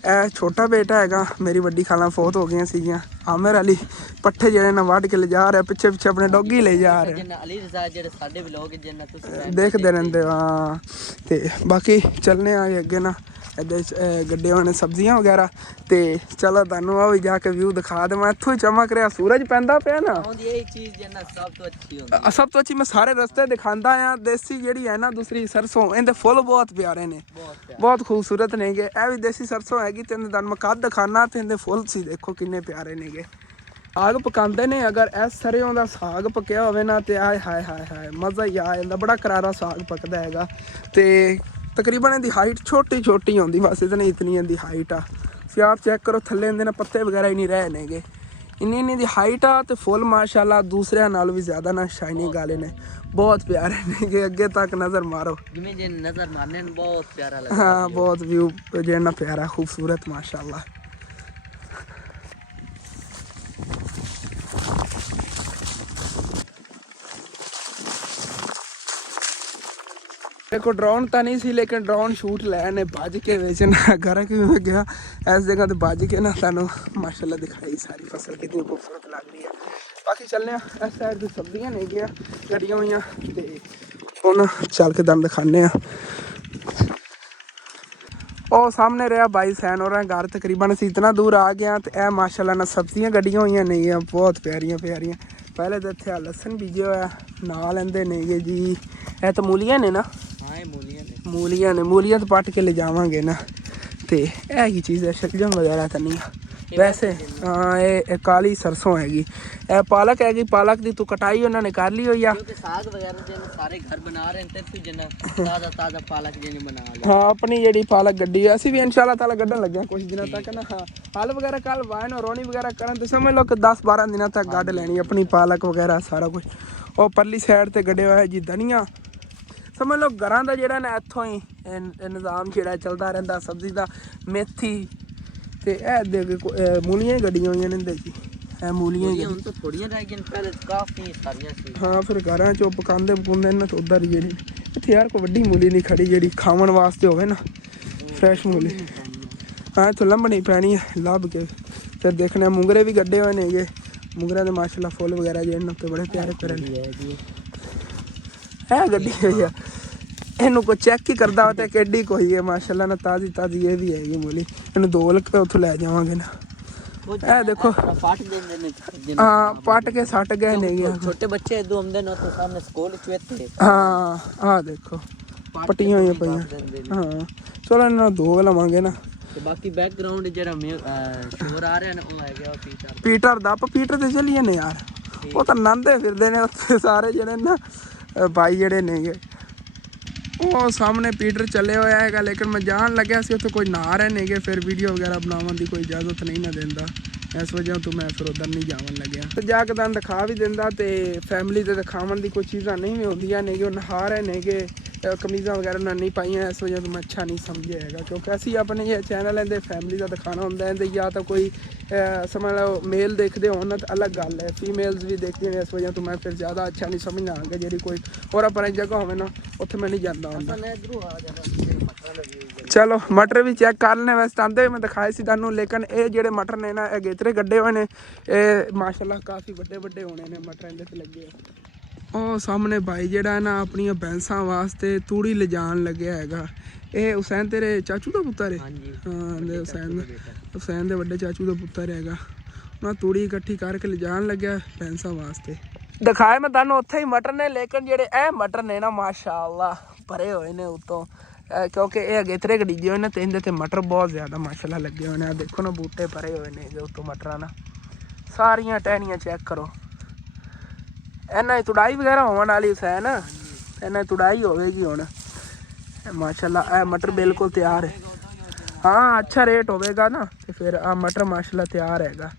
ਇਹ ਛੋਟਾ ਬੇਟਾ ਹੈਗਾ ਮੇਰੀ ਵੱਡੀ ਖਾਲਾਂ ਫੌਤ ਹੋ ਗਈਆਂ ਸੀਗੀਆਂ ਆਮਰ ਅਲੀ ਪੱਠੇ ਜਿਹੜੇ ਨਾ ਵੱਢ ਕੇ ਲਿਜਾ ਰਿਹਾ ਪਿੱਛੇ ਆਪਣੇ ਡੌਗੀ ਲੈ ਜਾ ਰਿਹਾ ਅਲੀ ਰਜ਼ਾ ਜਿਹੜੇ ਸਾਡੇ ਵਲੋਗ ਜਿੰਨਾ ਤੁਸੀਂ ਦੇਖਦੇ ਰਹਿੰਦੇ ਹਾਂ ਤੇ ਬਾਕੀ ਚੱਲਨੇ ਆ ਅੱਗੇ ਨਾ ਇਹਦੇ ਗੱਡੇ ਹੋਣੇ ਸਬਜ਼ੀਆਂ ਵਗੈਰਾ ਤੇ ਚਲੋ ਤੁਹਾਨੂੰ ਆ ਵੀ ਜਾ ਕੇ ਵਿਊ ਦਿਖਾ ਦੇਵਾਂ ਇੱਥੋਂ ਹੀ ਚਮਕ ਰਿਹਾ ਸੂਰਜ ਪੈਂਦਾ ਪਿਆ ਨਾ ਇਹ ਚੀਜ਼ ਜਿੰਨਾ ਸਭ ਤੋਂ ਅੱਛੀ ਹੁੰਦੀ ਸਭ ਤੋਂ ਅੱਛੀ ਮੈਂ ਸਾਰੇ ਰਸਤੇ ਦਿਖਾਉਂਦਾ ਆ ਦੇਸੀ ਜਿਹੜੀ ਹੈ ਨਾ ਦੂਸਰੀ ਸਰਸੋਂ ਇਹਦੇ ਫੁੱਲ ਬਹੁਤ ਪਿਆਰੇ ਨੇ ਬਹੁਤ ਖੂਬਸੂਰਤ ਨੇਗੇ ਇਹ ਵੀ ਦੇਸੀ ਸਰਸੋਂ ਹੈਗੀ ਤੇ ਤੁਹਾਨੂੰ ਮੈਂ ਕੱਦ ਦਿਖਾਣਾ ਤੇ ਇਹਦੇ ਫੁੱਲ ਸੀ ਦੇਖੋ ਕਿੰਨੇ ਪਿਆਰੇ ਨੇਗੇ ਸਾਗ ਪਕਾਉਂਦੇ ਨੇ ਅਗਰ ਇਸ ਸਰੋਂ ਦਾ ਸਾਗ ਪਕਿਆ ਹੋਵੇ ਨਾ ਤੇ ਆਏ ਹਾਏ ਹਾਏ ਹਾਏ ਮਜ਼ਾ ਹੀ ਆ ਜਾਂਦਾ ਬੜਾ ਕਰਾਰਾ ਸਾਗ ਪਕਦਾ ਹੈਗਾ ਤੇ तकरीबन इहदी हाइट छोटी होंदी बस इतनी इहदी हाइट आ फिर आप चेक करो थल्ले इहदे ना पत्ते वगैरह ही नहीं रहे नेगे इन्नी दी हाइट आ ते फुल माशाल्लाह दूसरे नाल भी ज़्यादा ना शाइनिंग वाले ने बहुत प्यारे नेगे अगे तक नज़र मारो जिवें जे नज़र मारने बहुत प्यारा लगदा हाँ बहुत व्यू जो ना प्यारा खूबसूरत माशाल्लाह देखो ड्रोन तो नहीं सी लेकिन ड्रोन शूट लैने भज के बेचना घर कि मैं गया इस जगह तो भज के ना सानू माशाल्लाह दिखाई सारी फसल कितनी खूबसूरत लग रही है बाकी चलने इस साइड की सब्जियां नहीं गया गड्डियां हुई ते हुण चल के दम दिखाने ओ सामने रहा भाई हुसैन और घर तकरीबन असीं इतना दूर आ गया तो यह माशाल्लाह ना सब्जियां गड्डियां हुई नहीं है बहुत प्यारियां पहले तो इत्थे लसन बीजे होया ना लेंदे नहीं गे जी यह तो मूलियां ने ना मूलियां तो पट के ले जावांगे ना तो यह की चीज़ है शलजम वगैरह तो नहीं वैसे हाँ ये काली सरसों हैगी ए पालक हैगी पालक की तू कटाई उन्होंने कर ली हुई है साग वगैरह जिन्हें सारे घर बना रहे हैं ते जिन्हें ताज़ा पालक जिन्हें बना ले हाँ अपनी जी पालक गड्डी है असी भी इंशाल्लाह ताला गड्ढन लगे कुछ दिनों तक ना हाँ हल वगैरह कल वाहन रोनी वगैरह करन तो समझ लो कि 10-12 दिनों तक गड्ढ लेनी अपनी पालक वगैरह सारा कुछ और परली साइड ते गड्ढे हुआ है जी धनिया समझ लो घरां दा जेड़ा ना इत्थों ही निज़ाम जेड़ा चलदा रहिंदा सब्जी दा मेथी ते मूलियां गड्डियां होईयां ने जी मूलियां हुण तो थोड़ियां रह गईयां पहले काफी सारियां सी हाँ फिर घरां चो पकांदे पुकांदे ना तो उधर जेड़ी इत्थे यार कोई वड्डी मूली नहीं खड़ी जेड़ी खावन वास्ते होवे ना फ्रैश मूली हाँ इत्थों लंबनी पैनी है लभ के फिर देखने मुंगरे भी गड्ढे हुए ने ये मुंगरे दे माशाल्लाह फुल वगैरह जेहड़े ने उत्ते बड़े प्यारे प्यारे है गड्डी है इनू कोई चेक ही करता हो तो केडी कोई है माशाल्लाह ना ताज़ी ये भी है ये मूली इन दोल के उतो लै जावांगे ना ए देखो हाँ पट के सट गए नहीं छोटे बच्चे दो आंदे ने तो सामने स्कूल चुते हाँ हाँ देखो पट्टियां हुई पईयां हाँ चलो इन्हां दो लवांगे ना ते बाकी बैकग्राउंड जेड़ा शोर आ रहा है ना वो है गया पीटर दा पीटर ते चलिए ना यार ਉਹ ਤਾਂ ਨਾਂਦੇ ਫਿਰਦੇ ਨੇ ਉੱਥੇ ਸਾਰੇ ਜਿਹੜੇ ਨਾ ਬਾਈ ਜਿਹੜੇ ਨੇਗੇ। ਉਹ ਸਾਹਮਣੇ ਪੀਟਰ ਚੱਲੇ ਹੋਇਆ ਹੈਗਾ, ਲੇਕਿਨ ਮੈਂ ਜਾਣ ਲੱਗਿਆ ਸੀ ਉੱਥੇ ਕੋਈ ਨਾ ਰਹੇ ਨੇਗੇ, ਫਿਰ ਵੀਡੀਓ ਵਗੈਰਾ ਬਣਾਉਣ ਦੀ ਕੋਈ ਇਜਾਜ਼ਤ ਨਹੀਂ ਨਾ ਦਿੰਦਾ, ਇਸ ਵਜ੍ਹਾ ਤੋਂ ਮੈਂ ਫਿਰ ਉੱਧਰ ਨਹੀਂ ਜਾਵਣ ਲੱਗਿਆ। ਤੇ ਜਾ ਕੇ ਤੁਹਾਨੂੰ ਦਿਖਾ ਵੀ ਦਿੰਦਾ, ਤੇ ਫੈਮਿਲੀ ਦੇ ਦਿਖਾਉਣ ਦੀ ਕੋਈ ਚੀਜ਼ਾਂ ਨਹੀਂ ਵੀ ਹੁੰਦੀਆਂ ਨੇਗੇ। ਉਹ ਨਹਾ ਰਹੇ ਨੇਗੇ, ਕਮੀਜ਼ਾਂ ਵਗੈਰਾ ਨਾਲ ਨਹੀਂ ਪਾਈਆਂ, ਇਸ ਵਜ੍ਹਾ ਤੋਂ ਮੈਂ ਅੱਛਾ ਨਹੀਂ ਸਮਝਿਆ ਹੈਗਾ, ਕਿਉਂਕਿ ਅਸੀਂ ਆਪਣੇ ਇਹ ਚੈਨਲ ਇਹਦੇ ਫੈਮਿਲੀ ਦਾ ਦਿਖਾਉਣਾ ਹੁੰਦਾ ਹੈ, ਜਾਂ ਤਾਂ ਕੋਈ ਸਮਝ ਲਓ ਮੇਲ ਦੇਖਦੇ ਹੋਣ ਤਾਂ ਅਲੱਗ ਗੱਲ ਹੈ, ਫੀਮੇਲਸ ਵੀ ਦੇਖਦੇ ਨੇ, ਇਸ ਵਜ੍ਹਾ ਤੋਂ ਮੈਂ ਫਿਰ ਜ਼ਿਆਦਾ ਅੱਛਾ ਨਹੀਂ ਸਮਝਣਾ ਆਂਗਾ। ਜਿਹੜੀ ਕੋਈ ਹੋਰ ਆਪਣੀ ਜਗ੍ਹਾ ਹੋਵੇ ਨਾ ਉੱਥੇ ਮੈਂ ਨਹੀਂ ਜਾਂਦਾ ਹੁੰਦਾ। ਚਲੋ ਮਟਰ ਵੀ ਚੈੱਕ ਕਰ ਲੈਣੇ, ਵੈਸੇ ਆਂਦੇ ਮੈਂ ਦਿਖਾਏ ਸੀ ਤੁਹਾਨੂੰ, ਲੇਕਿਨ ਇਹ ਜਿਹੜੇ ਮਟਰ ਨੇ ਨਾ ਇਹ ਗੇਤਰੇ ਗੱਡੇ ਹੋਏ ਨੇ, ਇਹ ਮਾਸ਼ਾਅੱਲਾ ਕਾਫੀ ਵੱਡੇ ਵੱਡੇ ਹੋਣੇ ਨੇ ਮਟਰ ਇਹਦੇ ਤੇ ਲੱਗੇ। ਉਹ ਸਾਹਮਣੇ ਭਾਈ ਜਿਹੜਾ ਨਾ ਆਪਣੀਆਂ ਭੈਂਸਾਂ ਵਾਸਤੇ ਤੂੜੀ ਲਿਜਾਣ ਲੱਗਿਆ ਹੈਗਾ। ਇਹ ਹੁਸੈਨ ਤੇਰੇ ਚਾਚੂ ਦਾ ਪੁੱਤਰ ਹੈ? ਹਾਂ, ਹੁਸੈਨ ਦੇ ਵੱਡੇ ਚਾਚੂ ਦਾ ਪੁੱਤਰ ਹੈਗਾ। ਉਹਨਾਂ ਤੂੜੀ ਇਕੱਠੀ ਕਰਕੇ ਲਿਜਾਣ ਲੱਗਿਆ ਭੈਂਸਾਂ ਵਾਸਤੇ। ਦਿਖਾਏ ਮੈਂ ਤੁਹਾਨੂੰ ਉੱਥੇ ਹੀ ਮਟਰ ਨੇ, ਲੇਕਿਨ ਜਿਹੜੇ ਇਹ ਮਟਰ ਨੇ ਨਾ ਮਾਸ਼ਾਅੱਲਾ ਭਰੇ ਹੋਏ ਨੇ ਉੱਤੋਂ, ਕਿਉਂਕਿ ਇਹ ਅਗੇਤਰੇ ਗਡੀਜੇ ਹੋਏ ਨੇ ਤੇ ਇਹਦੇ ਤੇ ਮਟਰ ਬਹੁਤ ਜ਼ਿਆਦਾ ਮਾਸ਼ਾਅੱਲਾ ਲੱਗੇ ਹੋਏ ਨੇ। ਆ ਦੇਖੋ ਨਾ ਬੂਟੇ ਭਰੇ ਹੋਏ ਨੇ ਉੱਤੋਂ ਮਟਰਾਂ ਨਾਲ, ਸਾਰੀਆਂ ਟਹਿਣੀਆਂ ਚੈੱਕ ਕਰੋ। ਇਹਨਾਂ ਦੀ ਤੁੜਾਈ ਵਗੈਰਾ ਹੋਣ ਵਾਲੀ ਹੁਸੈਨ, ਇਹਨਾਂ ਦੀ ਤੁੜਾਈ ਹੋਵੇਗੀ ਹੁਣ ਮਾਸ਼ਾਅੱਲਾ। ਇਹ ਮਟਰ ਬਿਲਕੁਲ ਤਿਆਰ ਹੈ। ਹਾਂ ਅੱਛਾ ਰੇਟ ਹੋਵੇਗਾ ਨਾ ਤੇ ਫਿਰ ਆ ਮਟਰ ਮਾਸ਼ਾਅੱਲਾ ਤਿਆਰ ਹੈਗਾ।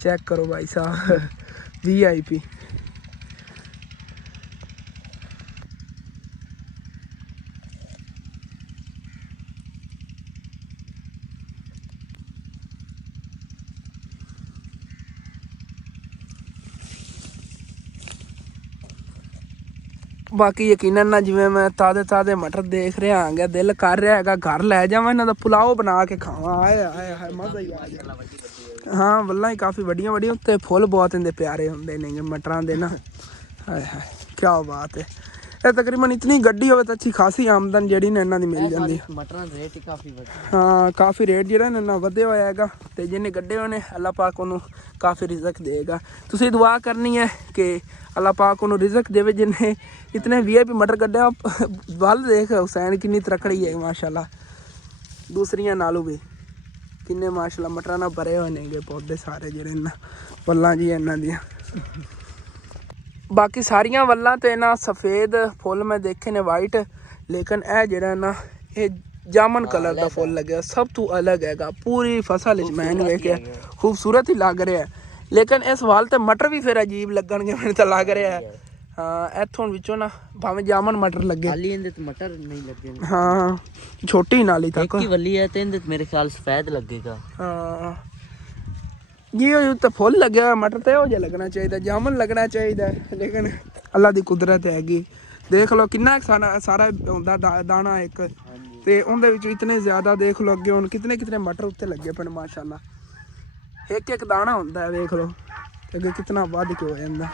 ਚੈੱਕ ਕਰੋ ਭਾਈ ਸਾਹਿਬ, VIP। ਬਾਕੀ ਯਕੀਨਨ ਨਾ ਜਿਵੇਂ ਮੈਂ ਤਾਜ਼ੇ ਮਟਰ ਦੇਖ ਰਿਹਾ ਆਂਗਾ, ਦਿਲ ਕਰ ਰਿਹਾ ਹੈਗਾ ਘਰ ਲੈ ਜਾਵਾਂ ਇਹਨਾਂ ਦਾ ਪੁਲਾਓ ਬਣਾ ਕੇ ਖਾਵਾਂ। ਆਏ ਹਾਏ ਮਜ਼ਾ ਹੀ ਆ ਗਿਆ। ਹਾਂ ਵੱਲਾਂ ਹੀ ਕਾਫੀ ਵੱਡੀਆਂ ਵੱਡੀਆਂ, ਉੱਤੇ ਫੁੱਲ ਬਹੁਤ ਇਹਦੇ ਪਿਆਰੇ ਹੁੰਦੇ ਨੇ ਮਟਰਾਂ ਦੇ ਨਾ। ਹਾਏ ਹਾਏ ਕਿਆ ਬਾਤ ਹੈ। ਇਹ ਤਕਰੀਬਨ ਇਤਨੀ ਗੱਡੀ ਹੋਵੇ ਤਾਂ ਅੱਛੀ ਖਾਸੀ ਆਮਦਨ ਜਿਹੜੀ ਨੇ ਇਹਨਾਂ ਦੀ ਮਿਲ ਜਾਂਦੀ। ਮਟਰਾਂ ਦਾ ਰੇਟ ਹੀ ਕਾਫੀ ਵਧਿਆ। ਹਾਂ ਕਾਫੀ ਰੇਟ ਜਿਹੜਾ ਇਹਨਾਂ ਵਧਿਆ ਹੋਇਆ ਹੈਗਾ, ਤੇ ਜਿਹਨੇ ਗੱਡੇ ਹੋਏ ਨੇ ਅੱਲਾਹ ਪਾਕ ਉਹਨੂੰ ਕਾਫੀ ਰਿਜ਼ਕ ਦੇਗਾ। ਤੁਸੀਂ ਦੁਆ ਕਰਨੀ ਹੈ ਕਿ ਅੱਲਾਹ ਪਾਕ ਉਹਨੂੰ ਰਿਜ਼ਕ ਦੇਵੇ। ਜਿਹਨੇ ਇਤਨੇ VIP ਮਟਰ ਕੱਢਿਆ, ਵੱਲ ਦੇਖ ਹੁਸੈਨ ਕਿੰਨੀ ਤਰਕੜੀ ਹੈ ਮਾਸ਼ਾਅੱਲਾ, ਦੂਸਰੀਆਂ ਨਾਲੋਂ ਵੀ ਕਿੰਨੇ ਮਾਸ਼ਾਅੱਲਾ ਮਟਰਾਂ ਨਾਲ ਭਰੇ ਹੋਏ ਨੇਗੇ ਪੌਦੇ ਸਾਰੇ ਜਿਹੜੇ ਇਹਨਾਂ ਵੱਲਾਂ ਜੀ ਇਹਨਾਂ ਦੀਆਂ। ਬਾਕੀ ਸਾਰੀਆਂ ਵੱਲਾਂ ਤੇ ਨਾ ਸਫੇਦ ਫੁੱਲ ਮੈਂ ਦੇਖੇ ਨੇ ਵਾਈਟ, ਲੇਕਿਨ ਇਹ ਜਿਹੜਾ ਨਾ ਇਹ ਜਾਮਨ ਕਲਰ ਦਾ ਫੁੱਲ ਲੱਗਿਆ, ਸਭ ਤੋਂ ਅਲੱਗ ਹੈਗਾ ਪੂਰੀ ਫਸਲ ਵਿੱਚ। ਮੈਂ ਵੇਖਿਆ ਖੂਬਸੂਰਤ ਹੀ ਲੱਗ ਰਿਹਾ, ਲੇਕਿਨ ਇਸ ਵਾਲ ਤੇ ਮਟਰ ਵੀ ਫਿਰ ਅਜੀਬ ਲੱਗਣਗੇ ਮੈਨੂੰ ਤਾਂ ਲੱਗ ਰਿਹਾ। ਹਾਂ ਇੱਥੋਂ ਵਿੱਚੋਂ ਨਾ ਭਾਵੇਂ ਜਾਮਨ ਮਟਰ ਲੱਗੇ, ਖਾਲੀ ਇਹਦੇ ਤੇ ਮਟਰ ਨਹੀਂ ਲੱਗੇ। ਹਾਂ ਛੋਟੀ ਨਾਲੀ ਤੱਕ ਇੱਕ ਹੀ ਵੱਲੀ ਹੈ ਤੇ ਇਹਦੇ ਤੇ ਮੇਰੇ ਖਿਆਲ ਸਫੈਦ ਲੱਗੇਗਾ। ਹਾਂ ਜੀ ਉਹ ਤਾਂ ਫੁੱਲ ਲੱਗਿਆ ਮਟਰ ਤੇ ਉਹ ਜਿਹਾ ਲੱਗਣਾ ਚਾਹੀਦਾ, ਜਾਮਨ ਲੱਗਣਾ ਚਾਹੀਦਾ, ਲੇਕਿਨ ਅੱਲਾ ਦੀ ਕੁਦਰਤ ਹੈਗੀ। ਦੇਖ ਲਓ ਕਿੰਨਾ ਸਾਰਾ ਹੁੰਦਾ ਦਾਣਾ ਇੱਕ, ਤੇ ਉਹਦੇ ਵਿੱਚ ਇਤਨੇ ਜ਼ਿਆਦਾ ਦੇਖ ਲਓ ਅੱਗੇ ਹੁਣ ਕਿਤਨੇ ਮਟਰ ਉੱਤੇ ਲੱਗੇ ਪਏ ਮਾਸ਼ਾਅੱਲਾ। ਇੱਕ ਦਾਣਾ ਹੁੰਦਾ ਹੈ, ਵੇਖ ਲਓ ਅੱਗੇ ਕਿਤਨਾ ਵੱਧ ਕੇ ਹੋ ਜਾਂਦਾ।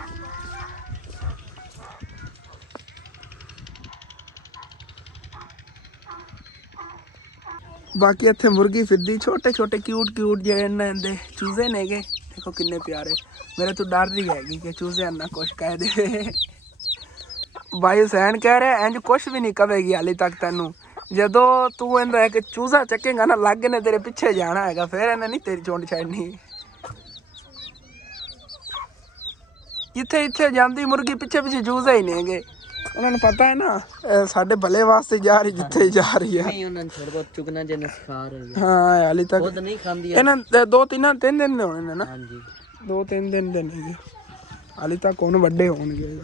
ਬਾਕੀ ਇੱਥੇ ਮੁਰਗੀ ਫਿਰਦੀ, ਛੋਟੇ ਕਿਊਟ ਜਿਹੜੇ ਇਹਦੇ ਚੂਜ਼ੇ ਨੇਗੇ, ਦੇਖੋ ਕਿੰਨੇ ਪਿਆਰੇ। ਮੇਰੇ ਤੋਂ ਡਰ ਰਹੀ ਹੈਗੀ ਕਿ ਚੂਜ਼ੇ ਨਾ ਕੁਛ ਕਹਿ ਦੇ। ਭਾਈ ਹੁਸੈਨ ਕਹਿ ਰਿਹਾ ਇੰਝ ਕੁਛ ਵੀ ਨਹੀਂ ਕਵੇਗੀ ਹਾਲੇ ਤੱਕ ਤੈਨੂੰ, ਜਦੋਂ ਤੂੰ ਇਹਦਾ ਇੱਕ ਚੂਜ਼ਾ ਚੱਕੇਗਾ ਨਾ ਲੱਗ ਨੇ ਤੇਰੇ ਪਿੱਛੇ ਜਾਣਾ ਹੈਗਾ, ਫਿਰ ਇਹਨੇ ਨਹੀਂ ਤੇਰੀ ਚੁੰਡ ਛੱਡਣੀ। ਜਿੱਥੇ ਜਾਂਦੀ ਮੁਰਗੀ ਪਿੱਛੇ ਚੂਜ਼ੇ ਹੀ ਨੇਗੇ। ਉਹਨਾਂ ਨੂੰ ਪਤਾ ਹੈ ਨਾ ਸਾਡੇ ਭਲੇ ਵਾਸਤੇ ਜਾ ਰਹੀ, ਜਿੱਥੇ ਜਾ ਰਹੀ ਹੈ। ਨਹੀਂ ਉਹਨਾਂ ਨੂੰ ਥੋੜਾ ਬਹੁਤ ਚੁਗਣਾ ਜਿੰਨਾ ਸਿਖਾ ਰਹੇ। ਹਾਂ ਹਾਲੇ ਤੱਕ ਖੁਦ ਨਹੀਂ ਖਾਂਦੀ ਇਹਨਾਂ 3 ਦਿਨ ਦੇ ਹੋਣੇ ਨੇ ਨਾ। ਹਾਂਜੀ 2-3 ਦਿਨ ਦੇ ਨੇਗੇ ਹਾਲੇ ਤੱਕ, ਹੁਣ ਵੱਡੇ ਹੋਣਗੇ।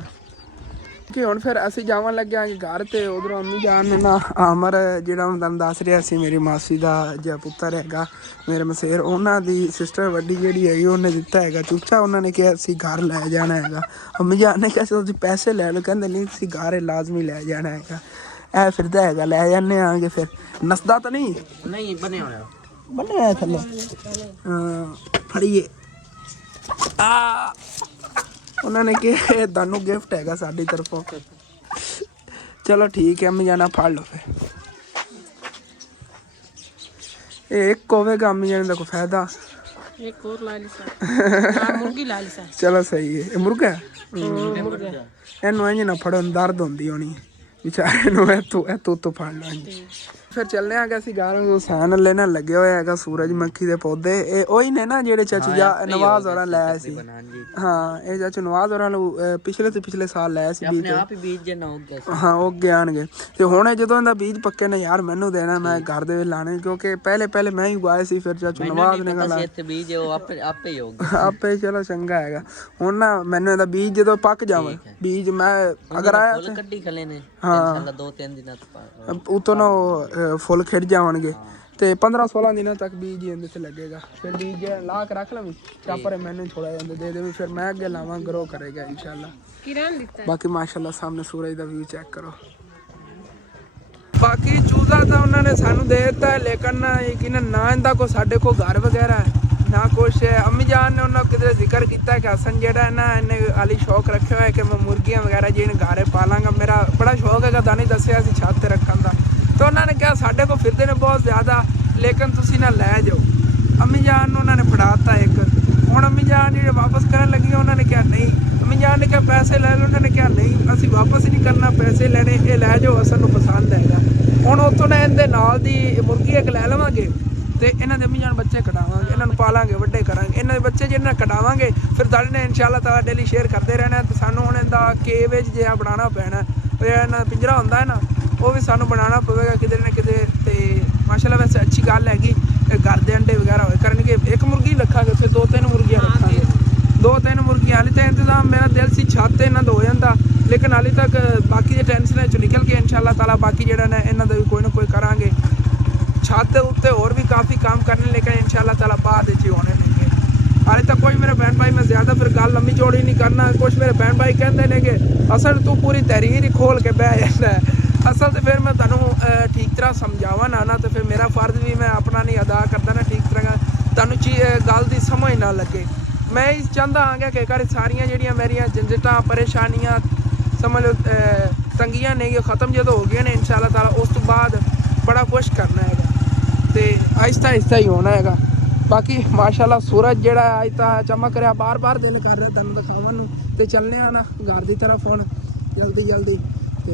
ਕਿ ਹੁਣ ਫਿਰ ਅਸੀਂ ਜਾਵਣ ਲੱਗਿਆ ਘਰ, ਤੇ ਉਧਰੋਂ ਅੰਮੀ ਜਾਨ ਨੇ ਨਾ ਆਮਰ ਜਿਹੜਾ ਮੈਂ ਤੁਹਾਨੂੰ ਦੱਸ ਰਿਹਾ ਸੀ ਮੇਰੀ ਮਾਸੀ ਦਾ ਜਿਹੜਾ ਪੁੱਤਰ ਹੈਗਾ ਮੇਰੇ ਮਸੇਰ, ਉਹਨਾਂ ਦੀ ਸਿਸਟਰ ਵੱਡੀ ਜਿਹੜੀ ਹੈਗੀ ਉਹਨੇ ਦਿੱਤਾ ਹੈਗਾ ਚੂਚਾ। ਉਹਨਾਂ ਨੇ ਕਿਹਾ ਅਸੀਂ ਘਰ ਲੈ ਜਾਣਾ ਹੈਗਾ। ਅੰਮੀ ਜਾਨ ਨੇ ਕਿਹਾ ਤੁਸੀਂ ਪੈਸੇ ਲੈ ਲਓ, ਕਹਿੰਦੇ ਨਹੀਂ ਤੁਸੀਂ ਘਰ ਲਾਜ਼ਮੀ ਲੈ ਜਾਣਾ ਹੈਗਾ। ਇਹ ਫਿਰਦਾ ਹੈਗਾ, ਲੈ ਜਾਂਦੇ ਆਂਗੇ। ਫਿਰ ਨਸਦਾ ਤਾਂ ਨਹੀਂ ਬਣਿਆ ਹੋਇਆ ਥੱਲੇ। ਹਾਂ ਫੜੀਏ ਆ, ਉਹਨਾਂ ਨੇ ਕਿਹਾ ਇਹ ਤੁਹਾਨੂੰ ਗਿਫਟ ਹੈਗਾ ਸਾਡੀ ਤਰਫੋਂ। ਚਲੋ ਠੀਕ ਹੈ ਅੰਮੀ ਜਾਨਾ ਫੜ ਲਓ। ਫਿਰ ਇਹ ਇੱਕ ਹੋਵੇਗਾ ਅੰਮੀ ਜਾਨ ਦਾ ਕੋਈ ਫਾਇਦਾ। एक और ला ली सा मुर्गी ला ली सा। चलो सही है। ਇਹ ਮੁਰਗਾ ਇਹਨੂੰ ਇੰਝ ਨਾ ਫੜਨ ਦਰਦ ਹੁੰਦੀ ਹੋਣੀ ਵਿਚਾਰੇ ਨੂੰ। ਇਹ ਤੂੰ ਫੜ ਲੈ। ਫਿਰ ਚੱਲਨੇ ਆ ਕਿ ਅਸੀਂ ਘਰ ਹੁਸੈਨ ਅੱਲੇ ਨਾਲ ਲੱਗੇ ਹੋਏ ਹੈਗਾ ਸੂਰਜਮੁਖੀ ਦੇ ਪੌਦੇ। ਇਹ ਉਹੀ ਨੇ ਨਾ ਜਿਹੜੇ ਚਾਚੂ ਨਵਾਜ਼ ਹੋਰਾਂ ਲਾਇਆ ਸੀ। ਹਾਂ ਇਹ ਚਾਚੂ ਨਵਾਜ਼ ਹੋਰਾਂ ਨੂੰ ਪਿਛਲੇ ਤੋਂ ਪਿਛਲੇ ਸਾਲ ਲਾਇਆ ਸੀ ਬੀਜ। ਆਪ ਹੀ ਬੀਜ ਜੇ ਨਾ ਉੱਗ ਗਿਆ ਸੀ। ਹਾਂ ਉੱਗ ਆਣਗੇ ਤੇ ਹੁਣ ਜਦੋਂ ਇਹਦਾ ਬੀਜ ਪੱਕੇ ਨੇ ਯਾਰ ਮੈਨੂੰ ਦੇਣਾ, ਮੈਂ ਘਰ ਦੇ ਵਿੱਚ ਲਾਣੇ ਕਿਉਂਕਿ ਪਹਿਲੇ ਮੈਂ ਹੀ ਉਗਾਏ ਸੀ। ਫਿਰ ਚਾਚੂ ਨਵਾਜ਼ ਨੇ ਲਾਇਆ ਇੱਥੇ ਬੀਜ ਉਹ ਆਪੇ ਹੀ ਹੋਊਗਾ। ਆਪੇ ਚਲੋ ਚੰਗਾ ਹੈਗਾ। ਹੁਣ ਨਾ ਮੈਨੂੰ ਇਹਦਾ ਬੀਜ ਜਦੋਂ ਪੱਕ ਜਾਵੇ ਬੀਜ ਮੈਂ ਅਗਰ ਆਇਆ ਫੁੱਲ ਕੱਢੀ ਖਲੇ ਨੇ ਹਾਂ ਇਨਸ਼ਾਅੱਲਾ 2-3 ਦਿਨਾਂ ਤੱਕ ਉਤੋਂ ਨਾ ਫੁੱਲ ਖਿੜ ਜਾਣਗੇ ਤੇ 15-16 ਦਿਨਾਂ ਤੱਕ ਬੀਜ ਇਹਦੇ ਤੇ ਲੱਗੇਗਾ। ਫਿਰ ਬੀਜ ਲਾ ਕੇ ਰੱਖ ਲਵਾਂ ਚਾਪਰ ਮੈਨੂੰ ਥੋੜਾ ਜਿਹਾ ਦੇ ਦੇਵੇ, ਫਿਰ ਮੈਂ ਅੱਗੇ ਲਾਵਾਂ ਗਰੋ ਕਰੇਗਾ ਇਨਸ਼ਾਅੱਲਾ। ਬਾਕੀ ਮਾਸ਼ਾਅੱਲਾ ਸਾਹਮਣੇ ਸੂਰਜ ਦਾ व्यू ਚੈੱਕ ਕਰੋ। ਬਾਕੀ ਚੂਜ਼ਾ ਤਾਂ ਉਹਨਾਂ ਨੇ ਸਾਨੂੰ ਦੇ ਦਿੱਤਾ ਲੇਕਿਨ ਯਕੀਨ ਨਾ ਇਹਦਾ ਕੋਈ ਸਾਡੇ ਕੋਲ ਘਰ ਵਗੈਰਾ ਨਾ ਕੁਛ। ਅੰਮੀ ਜਾਨ ਨੇ ਉਹਨਾਂ ਕਿਤੇ ਜ਼ਿਕਰ ਕੀਤਾ ਕਿ ਹਸਨ ਜਿਹੜਾ ਹੈ ਨਾ ਇਹਨੇ ਆਲੀ ਸ਼ੌਕ ਰੱਖਿਆ ਹੋਇਆ ਕਿ ਮੈਂ ਮੁਰਗੀਆਂ ਵਗੈਰਾ ਜਿਹਨ ਘਰੇ ਪਾਲਾਂਗਾ। ਮੇਰਾ ਬੜਾ ਸ਼ੌਕ ਹੈਗਾ, ਦਾਨੀ ਦੱਸਿਆ ਸੀ ਛੱਤ ਤੇ ਰੱਖਣ ਦਾ। ਤਾਂ ਉਹਨਾਂ ਨੇ ਕਿਹਾ ਸਾਡੇ ਕੋਲ ਫਿਰਦੇ ਨੇ ਬਹੁਤ ਜ਼ਿਆਦਾ ਲੇਕਿਨ ਤੁਸੀਂ ਨਾ ਲੈ ਜਾਓ। ਅੰਮੀ ਜਾਨ ਨੂੰ ਉਹਨਾਂ ਨੇ ਫੜਾਤਾ ਇੱਕ। ਹੁਣ ਅੰਮੀ ਜਾਨ ਜਿਹੜੇ ਵਾਪਸ ਕਰਨ ਲੱਗੀ ਉਹਨਾਂ ਨੇ ਕਿਹਾ ਨਹੀਂ। ਅੰਮੀ ਜਾਨ ਨੇ ਕਿਹਾ ਪੈਸੇ ਲੈ ਲਓ, ਉਹਨਾਂ ਨੇ ਕਿਹਾ ਨਹੀਂ ਅਸੀਂ ਵਾਪਸ ਨਹੀਂ ਕਰਨਾ, ਪੈਸੇ ਲੈਣੇ ਇਹ ਲੈ ਜਾਓ, ਹਸਨ ਨੂੰ ਪਸੰਦ ਹੈਗਾ। ਹੁਣ ਉੱਥੋਂ ਨਾ ਇਹਦੇ ਨਾਲ ਦੀ ਮੁਰਗੀ ਇੱਕ ਲੈ ਲਵਾਂਗੇ ਤੇ ਇਹਨਾਂ ਦੇ ਅੰਮੀ ਜਾਨ ਬੱਚੇ ਕਢਾਵਾਂਗੇ, ਇਹਨਾਂ ਨੂੰ ਪਾਲਾਂਗੇ, ਵੱਡੇ ਕਰਾਂਗੇ। ਇਹਨਾਂ ਦੇ ਬੱਚੇ ਜਿਹਨਾਂ ਕਢਾਵਾਂਗੇ ਫਿਰ ਤੁਹਾਡੇ ਨੇ ਇਨਸ਼ਾਅੱਲਾ ਤਾਲਾ ਡੇਲੀ ਸ਼ੇਅਰ ਕਰਦੇ ਰਹਿਣਾ। ਤੇ ਸਾਨੂੰ ਹੁਣ ਇਹਦਾ ਕੇਵੇਜ ਜਿਹਾ ਬਣਾਉਣਾ ਪੈਣਾ। ਇਹਨਾਂ ਦਾ ਪਿੰਜਰਾ ਹੁੰਦਾ ਹੈ ਨਾ ਉਹ ਵੀ ਸਾਨੂੰ ਬਣਾਉਣਾ ਪਵੇਗਾ ਕਿਤੇ ਨਾ ਕਿਤੇ। ਤੇ ਮਾਸ਼ਾਅੱਲਾ ਵੈਸੇ ਅੱਛੀ ਗੱਲ ਹੈਗੀ ਘਰ ਦੇ ਅੰਡੇ ਵਗੈਰਾ ਹੋਏ ਕਰਨਗੇ। ਇੱਕ ਮੁਰਗੀ ਰੱਖਾਂਗੇ ਉੱਥੇ 2-3 ਮੁਰਗੀਆਂ ਰੱਖਾਂਗੇ। 2-3 ਮੁਰਗੀਆਂ ਹਾਲੇ ਤਾਂ ਇੰਤਜ਼ਾਮ ਮੇਰਾ ਦਿਲ ਸੀ ਛੱਤ ਤੇ ਇਹਨਾਂ ਦਾ ਹੋ ਜਾਂਦਾ ਲੇਕਿਨ ਹਾਲੇ ਤੱਕ ਬਾਕੀ ਦੇ ਟੈਨਸ਼ਨਾਂ 'ਚੋਂ ਨਿਕਲ ਕੇ ਇਨਸ਼ਾਅੱਲਾ ਤਾਲਾ ਬਾਕੀ ਜਿਹੜਾ ਨੇ ਇਹਨਾਂ ਦਾ ਵੀ ਕੋਈ ਨਾ ਕੋਈ ਕਰਾਂਗੇ। ਛੱਤ ਦੇ ਉੱਤੇ ਹੋਰ ਵੀ ਕਾਫੀ ਕੰਮ ਕਰਨੇ ਲੇਕਿਨ ਇਨਸ਼ਾਅੱਲਾ ਤਾਲਾ ਬਾਅਦ ਵਿੱਚ ਹੀ ਹੋਣੇ ਨੇਗੇ। ਹਾਲੇ तक कोई मेरे बहन भाई मैं ज़्यादा फिर गल लम्बी चौड़ी नहीं करना। कुछ मेरे बहन भाई कहते हैं कि असल तू पूरी तहरीर ही खोल के बह जाता है। असल तो फिर मैं तैनू ठीक तरह समझावा ना तो फिर मेरा फ़र्ज भी मैं अपना नहीं अदा करता ना ठीक तरह तैनू गल की समझ ना लगे। मैं चाहता हाँ कि घर सारिया जिहड़ियां मेरियां झंझटां परेशानियां समझ लो तंगियां ने ख़त्म जो हो गई ने इंशाअल्लाह ताला उस तो बाद बड़ा कुछ करना है तो आहिस्ता आहिस्ता ही होना है। बाकी माशाअल्लाह सूरज ਜਿਹੜਾ ਅੱਜ ਤਾਂ ਚਮਕ ਰਿਹਾ ਬਾਰ-ਬਾਰ ਦਿਲ ਕਰ ਰਿਹਾ ਤੁਹਾਨੂੰ ਦਿਖਾਉਣ ਨੂੰ। ਤੇ ਚੱਲਨੇ ਆ ਨਾ ਘਰ ਦੀ ਤਰਫ ਹੁਣ ਜਲਦੀ ਤੇ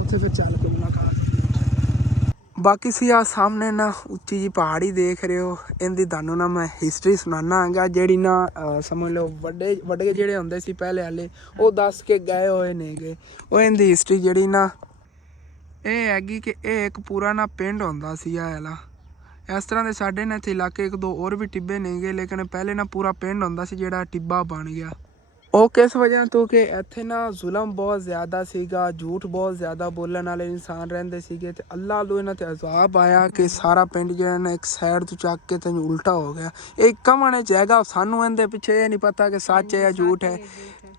ਉੱਥੇ ਫਿਰ ਚੱਲ ਕੇ ਮੁਲਾਕਾਤ। ਬਾਕੀ ਸੀ ਆ ਸਾਹਮਣੇ ਨਾ ਉੱਚੀ ਜੀ ਪਹਾੜੀ ਦੇਖ ਰਹੇ ਹੋ। ਇਹਦੀ ਤੁਹਾਨੂੰ ਨਾ ਮੈਂ ਹਿਸਟਰੀ ਸੁਣਾਉਣਾ ਹੈਗਾ ਜਿਹੜੀ ਨਾ ਸਮਝ ਲਓ ਵੱਡੇ ਜਿਹੜੇ ਹੁੰਦੇ ਸੀ ਪਹਿਲੇ ਵਾਲੇ ਉਹ ਦੱਸ ਕੇ ਗਏ ਹੋਏ ਨੇਗੇ। ਉਹ ਇਹਦੀ ਹਿਸਟਰੀ ਜਿਹੜੀ ਨਾ ਇਹ ਹੈਗੀ ਕਿ ਇਹ ਇੱਕ ਪੂਰਾ ਨਾ ਪਿੰਡ ਹੁੰਦਾ ਸੀ ਆ ਵਾਲਾ। ਇਸ ਤਰ੍ਹਾਂ ਦੇ ਸਾਡੇ ਨੇ ਇੱਥੇ ਇਲਾਕੇ 1-2 ਹੋਰ ਵੀ ਟਿੱਬੇ ਨਹੀਂ ਗਏ ਲੇਕਿਨ ਪਹਿਲੇ ਨਾ ਪੂਰਾ ਪਿੰਡ ਹੁੰਦਾ ਸੀ ਜਿਹੜਾ ਟਿੱਬਾ ਬਣ ਗਿਆ। ਉਹ ਕਿਸ ਵਜ੍ਹਾ ਤੋਂ ਕਿ ਇੱਥੇ ਨਾ ਜ਼ੁਲਮ ਬਹੁਤ ਜ਼ਿਆਦਾ ਸੀਗਾ, ਝੂਠ ਬਹੁਤ ਜ਼ਿਆਦਾ ਬੋਲਣ ਵਾਲੇ ਇਨਸਾਨ ਰਹਿੰਦੇ ਸੀਗੇ ਤੇ ਅੱਲਾਹ ਵੱਲੋਂ ਇਹਨਾਂ ਤੇ ਅਜ਼ਾਬ ਆਇਆ ਕਿ ਸਾਰਾ ਪਿੰਡ ਜਿਹੜਾ ਨਾ ਇੱਕ ਸਾਈਡ ਤੋਂ ਚੱਕ ਕੇ ਤੈਨੂੰ ਉਲਟਾ ਹੋ ਗਿਆ। ਇਹ ਕਮਾਣੇ 'ਚ ਹੈਗਾ ਸਾਨੂੰ ਇਹਦੇ ਪਿੱਛੇ ਇਹ ਨਹੀਂ ਪਤਾ ਕਿ ਸੱਚ ਹੈ ਜਾਂ ਝੂਠ ਹੈ।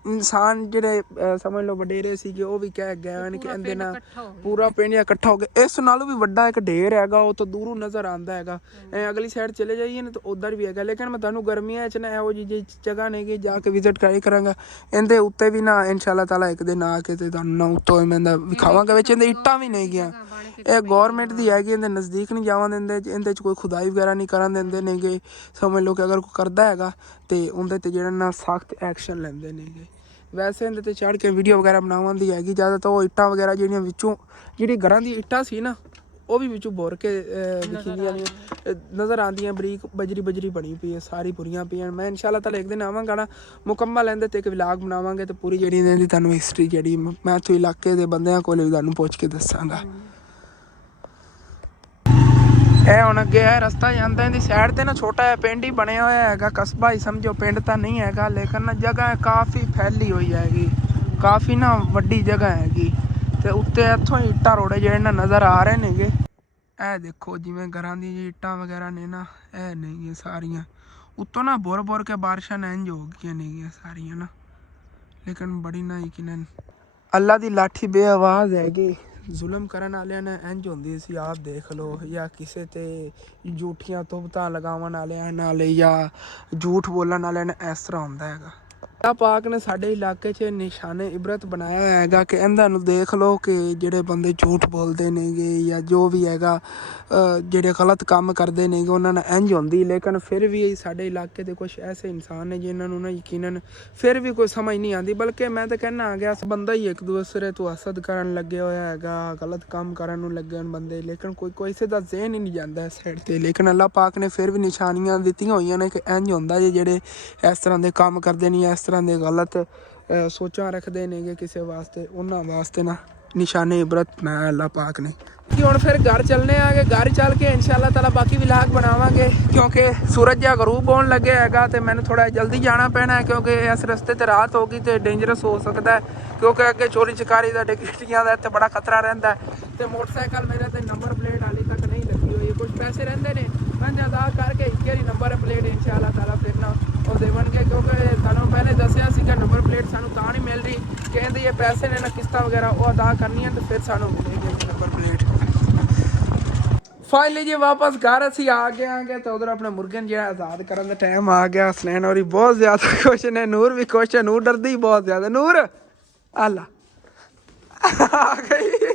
ਇਨਸਾਨ ਜਿਹੜੇ ਸਮਝ ਲਓ ਵਡੇਰੇ ਸੀਗੇ ਉਹ ਵੀ ਕਹਿ ਗਏ ਹਨ ਕਿ ਇਹਦੇ ਨਾਲ ਪੂਰਾ ਪਿੰਡ ਇਕੱਠਾ ਹੋ ਗਿਆ। ਇਸ ਨਾਲੋਂ ਵੀ ਵੱਡਾ ਇੱਕ ਢੇਰ ਹੈਗਾ ਉਹ ਤਾਂ ਦੂਰੋਂ ਨਜ਼ਰ ਆਉਂਦਾ ਹੈਗਾ। ਅਗਲੀ ਸਾਈਡ ਚਲੇ ਜਾਈਏ ਨਾ ਤਾਂ ਉੱਧਰ ਵੀ ਹੈਗਾ ਲੇਕਿਨ ਮੈਂ ਤੁਹਾਨੂੰ ਗਰਮੀਆਂ 'ਚ ਨਾ ਇਹੋ ਜਿਹੀ ਜਗ੍ਹਾ ਨਹੀਂ ਗਈ ਜਾ ਕੇ ਵਿਜ਼ਿਟ ਕਰਾਂਗਾ। ਇਹਦੇ ਉੱਤੇ ਵੀ ਨਾ ਇਨਸ਼ਾਅੱਲਾ ਤਾਲਾ ਇੱਕ ਦਿਨ ਆ ਕੇ ਤੇ ਤੁਹਾਨੂੰ ਨਾ ਉੱਤੋਂ ਮੈਂ ਵਿਖਾਵਾਂਗਾ। ਵਿੱਚ ਇਹਦੇ ਇੱਟਾਂ ਵੀ ਨਹੀਂ ਗਈਆਂ। ਇਹ ਗੌਰਮੈਂਟ ਦੀ ਹੈਗੀ ਇਹਦੇ ਨਜ਼ਦੀਕ ਨਹੀਂ ਜਾਵਣ ਦਿੰਦੇ। ਇਹਦੇ 'ਚ ਕੋਈ ਖੁਦਾਈ ਵਗੈਰਾ ਨਹੀਂ ਕਰਨ ਦਿੰਦੇ ਨੇਗੇ। ਸਮਝ ਲਓ ਕਿ ਅਗਰ ਕੋਈ ਕਰਦਾ ਹੈਗਾ ਤੇ ਉਹਦੇ ਤੇ ਜਿਹੜਾ ਨਾ ਸਖਤ ਐਕਸ਼ਨ ਲੈਂਦੇ ਨੇਗੇ। ਵੈਸੇ ਇਹਦੇ 'ਤੇ ਚੜ੍ਹ ਕੇ ਵੀਡੀਓ ਵਗੈਰਾ ਬਣਾਉਣ ਦੀ ਹੈਗੀ ਜ਼ਿਆਦਾਤਰ। ਉਹ ਇੱਟਾਂ ਵਗੈਰਾ ਜਿਹੜੀਆਂ ਵਿੱਚੋਂ ਜਿਹੜੀ ਘਰਾਂ ਦੀ ਇੱਟਾਂ ਸੀ ਨਾ ਉਹ ਵੀ ਵਿੱਚੋਂ ਬੋਰ ਕੇ ਦਿਖੀਆਂ ਨਜ਼ਰ ਆਉਂਦੀਆਂ। ਬਰੀਕ ਬਜਰੀ ਬਣੀ ਪਈ ਹੈ ਸਾਰੀ ਪੁਰੀਆਂ ਪਈਆਂ। ਮੈਂ ਇਨਸ਼ਾਅੱਲਾ ਤਾਲਾ ਇੱਕ ਦਿਨ ਆਵਾਂਗਾ ਨਾ ਮੁਕੰਮਲ ਇਹਦੇ 'ਤੇ ਇੱਕ ਵਲੌਗ ਬਣਾਵਾਂਗੇ ਤੇ ਪੂਰੀ ਜਿਹੜੀ ਇਹਦੀ ਤੁਹਾਨੂੰ ਹਿਸਟਰੀ ਜਿਹੜੀ ਮੈਂ ਇੱਥੋਂ ਇਲਾਕੇ ਦੇ ਬੰਦਿਆਂ ਕੋਲ ਤੁਹਾਨੂੰ ਪੁੱਛ ਕੇ ਦੱਸਾਂਗਾ। ਇਹ ਹੁਣ ਅੱਗੇ ਇਹ ਰਸਤਾ ਜਾਂਦਾ ਇਹਦੀ ਸਾਈਡ ਤੇ ਨਾ ਛੋਟਾ ਜਿਹਾ ਪਿੰਡ ਹੀ ਬਣਿਆ ਹੋਇਆ ਹੈਗਾ। ਕਸਬਾ ਹੀ ਸਮਝੋ, ਪਿੰਡ ਤਾਂ ਨਹੀਂ ਹੈਗਾ ਲੇਕਿਨ ਜਗ੍ਹਾ ਕਾਫੀ ਫੈਲੀ ਹੋਈ ਹੈਗੀ। ਕਾਫੀ ਨਾ ਵੱਡੀ ਜਗ੍ਹਾ ਹੈਗੀ ਤੇ ਉੱਤੇ ਇੱਥੋਂ ਹੀ ਇੱਟਾਂ ਰੋੜੇ ਜਿਹੜੇ ਨਾ ਨਜ਼ਰ ਆ ਰਹੇ ਨੇਗੇ। ਇਹ ਦੇਖੋ ਜਿਵੇਂ ਘਰਾਂ ਦੀ ਇੱਟਾਂ ਵਗੈਰਾ ਨੇ ਨਾ ਇਹ ਨੇਗੀਆਂ ਸਾਰੀਆਂ। ਉੱਤੋਂ ਨਾ ਬੁਰ ਕੇ ਬਾਰਿਸ਼ਾਂ ਨਾ ਇੰਝ ਹੋ ਗਈਆਂ ਨੇਗੀਆਂ ਸਾਰੀਆਂ ਨਾ ਲੇਕਿਨ ਬੜੀ ਨਾ ਯਕੀਨਨ ਅੱਲਾ ਦੀ ਲਾਠੀ ਬੇਆਵਾਜ਼ ਹੈਗੀ। ਜ਼ੁਲਮ ਕਰਨ ਵਾਲਿਆਂ ਨੇ ਇੰਝ ਹੁੰਦੀ ਸੀ ਆਪ ਦੇਖ ਲਓ ਜਾਂ ਕਿਸੇ ਤੇ ਝੂਠੀਆਂ ਤੁਹਮਤਾਂ ਲਗਾਉਣ ਵਾਲਿਆਂ ਨਾਲ ਜਾਂ ਝੂਠ ਬੋਲਣ ਵਾਲਿਆਂ ਨੇ ਇਸ ਤਰ੍ਹਾਂ ਹੁੰਦਾ ਹੈਗਾ। ਅੱਲਾਹ ਪਾਕ ਨੇ ਸਾਡੇ ਇਲਾਕੇ 'ਚ ਨਿਸ਼ਾਨੇ ਇਬਰਤ ਬਣਾਇਆ ਹੋਇਆ ਹੈਗਾ ਕਿ ਇਹਨਾਂ ਨੂੰ ਦੇਖ ਲਓ ਕਿ ਜਿਹੜੇ ਬੰਦੇ ਝੂਠ ਬੋਲਦੇ ਨੇਗੇ ਜਾਂ ਜੋ ਵੀ ਹੈਗਾ ਜਿਹੜੇ ਗਲਤ ਕੰਮ ਕਰਦੇ ਨੇਗੇ ਉਹਨਾਂ ਨਾਲ ਇੰਝ ਹੁੰਦੀ। ਲੇਕਿਨ ਫਿਰ ਵੀ ਸਾਡੇ ਇਲਾਕੇ ਦੇ ਕੁਝ ਐਸੇ ਇਨਸਾਨ ਨੇ ਜਿਨ੍ਹਾਂ ਨੂੰ ਨਾ ਯਕੀਨਨ ਫਿਰ ਵੀ ਕੋਈ ਸਮਝ ਨਹੀਂ ਆਉਂਦੀ। ਬਲਕਿ ਮੈਂ ਤਾਂ ਕਹਿਣਾ ਆ ਗਿਆ ਬੰਦਾ ਹੀ ਇੱਕ ਦੂਸਰੇ ਤੋਂ ਹਸਦ ਕਰਨ ਲੱਗਿਆ ਹੋਇਆ ਹੈਗਾ, ਗਲਤ ਕੰਮ ਕਰਨ ਨੂੰ ਲੱਗੇ ਹਨ ਬੰਦੇ। ਲੇਕਿਨ ਕੋਈ ਕਿਸੇ ਦਾ ਜ਼ਹਿਨ ਹੀ ਨਹੀਂ ਜਾਂਦਾ ਇਸ ਸਾਈਡ 'ਤੇ। ਲੇਕਿਨ ਅੱਲਾਹ ਪਾਕ ਨੇ ਫਿਰ ਵੀ ਨਿਸ਼ਾਨੀਆਂ ਦਿੱਤੀਆਂ ਹੋਈਆਂ ਨੇ ਕਿ ਇੰਝ ਹੁੰਦਾ ਜੇ ਜਿਹੜੇ ਇਸ ਤਰ੍ਹਾਂ ਦੇ ਕੰਮ ਕਰਦੇ ਨਹੀਂ, ਇਸ ਤਰ੍ਹਾਂ ਦੇ ਗਲਤ ਸੋਚਾਂ ਰੱਖਦੇ ਨੇਗੇ ਕਿਸੇ ਵਾਸਤੇ, ਉਹਨਾਂ ਵਾਸਤੇ ਨਾ ਨਿਸ਼ਾਨੇ ਇਬਰਤ ਬਣਾਇਆ ਅੱਲਾਹ ਪਾਕ ਨੇ। ਕਿ ਹੁਣ ਫਿਰ ਘਰ ਚੱਲਨੇ ਆਗੇ, ਘਰ ਚੱਲ ਕੇ ਇਨਸ਼ਾਅੱਲਾ ਤਾਲਾ ਬਾਕੀ ਵਿਲਾਗ ਬਣਾਵਾਂਗੇ ਕਿਉਂਕਿ ਸੂਰਜ ਜਾਂ ਗਰੂਬ ਹੋਣ ਲੱਗਿਆ ਹੈਗਾ ਤੇ ਮੈਨੂੰ ਥੋੜਾ ਜਲਦੀ ਜਾਣਾ ਪੈਣਾ ਹੈ ਕਿਉਂਕਿ ਇਸ ਰਸਤੇ ਤੇ ਰਾਤ ਹੋ ਗਈ ਤੇ ਡੇਂਜਰਸ ਹੋ ਸਕਦਾ ਕਿਉਂਕਿ ਅੱਗੇ ਚੋਰੀ ਚਕਾਰੀ ਦਾ ਟਿਕਟੀਆਂ ਦਾ ਇੱਥੇ ਬੜਾ ਖਤਰਾ ਰਹਿੰਦਾ ਤੇ ਮੋਟਰਸਾਈਕਲ ਮੇਰੇ ਤੇ ਨੰਬਰ ਪਲੇਟ ਹਾਲੇ ਤੱਕ ਨਹੀਂ ਲੱਗੀ ਹੋਈ। ਕੁਝ ਪੈਸੇ ਰਹਿੰਦੇ ਨੇ ਮੈਂ ਅਦਾ ਕਰਕੇ ਜਿਹੜੀ ਨੰਬਰ ਪਲੇਟ ਇਨਸ਼ਾਅੱਲਾ ਤਾਲਾ ਫਿਰ ਨਾ ਉਹ ਦੇਵਣਗੇ ਕਿਉਂਕਿ ਤੁਹਾਨੂੰ ਪਹਿਲੇ ਦੱਸਿਆ ਸੀ ਕਿ ਨੰਬਰ ਪਲੇਟ ਸਾਨੂੰ ਤਾਂ ਨਹੀਂ ਮਿਲ ਰਹੀ, ਕਹਿੰਦੇ ਇਹ ਪੈਸੇ ਨੇ ਨਾ ਕਿਸ਼ਤਾਂ ਵਗੈਰਾ ਉਹ ਅਦਾ ਕਰਨੀਆਂ ਤੇ ਫਿਰ ਸਾਨੂੰ ਮਿਲੇਗੀ ਨੰਬਰ ਪਲੇਟ। ਫਾਈਨਲੀ ਜੀ ਵਾਪਸ ਘਰ ਅਸੀਂ ਆ ਗਏ ਤੇ ਉਧਰ ਆਪਣੇ ਮੁਰਗੇ ਨੂੰ ਜਿਹੜਾ ਆਜ਼ਾਦ ਕਰਨ ਦਾ ਟਾਈਮ ਆ ਗਿਆ। ਹਸਨੈਨ ਹੋਰੀ ਬਹੁਤ ਜ਼ਿਆਦਾ ਖੁਸ਼ ਨੇ, ਨੂਰ ਵੀ ਖੁਸ਼ ਹੈ, ਨੂਰ ਡਰਦੀ ਬਹੁਤ ਜ਼ਿਆਦਾ। ਨੂਰ ਅੱਲਾ ਆ ਗਈ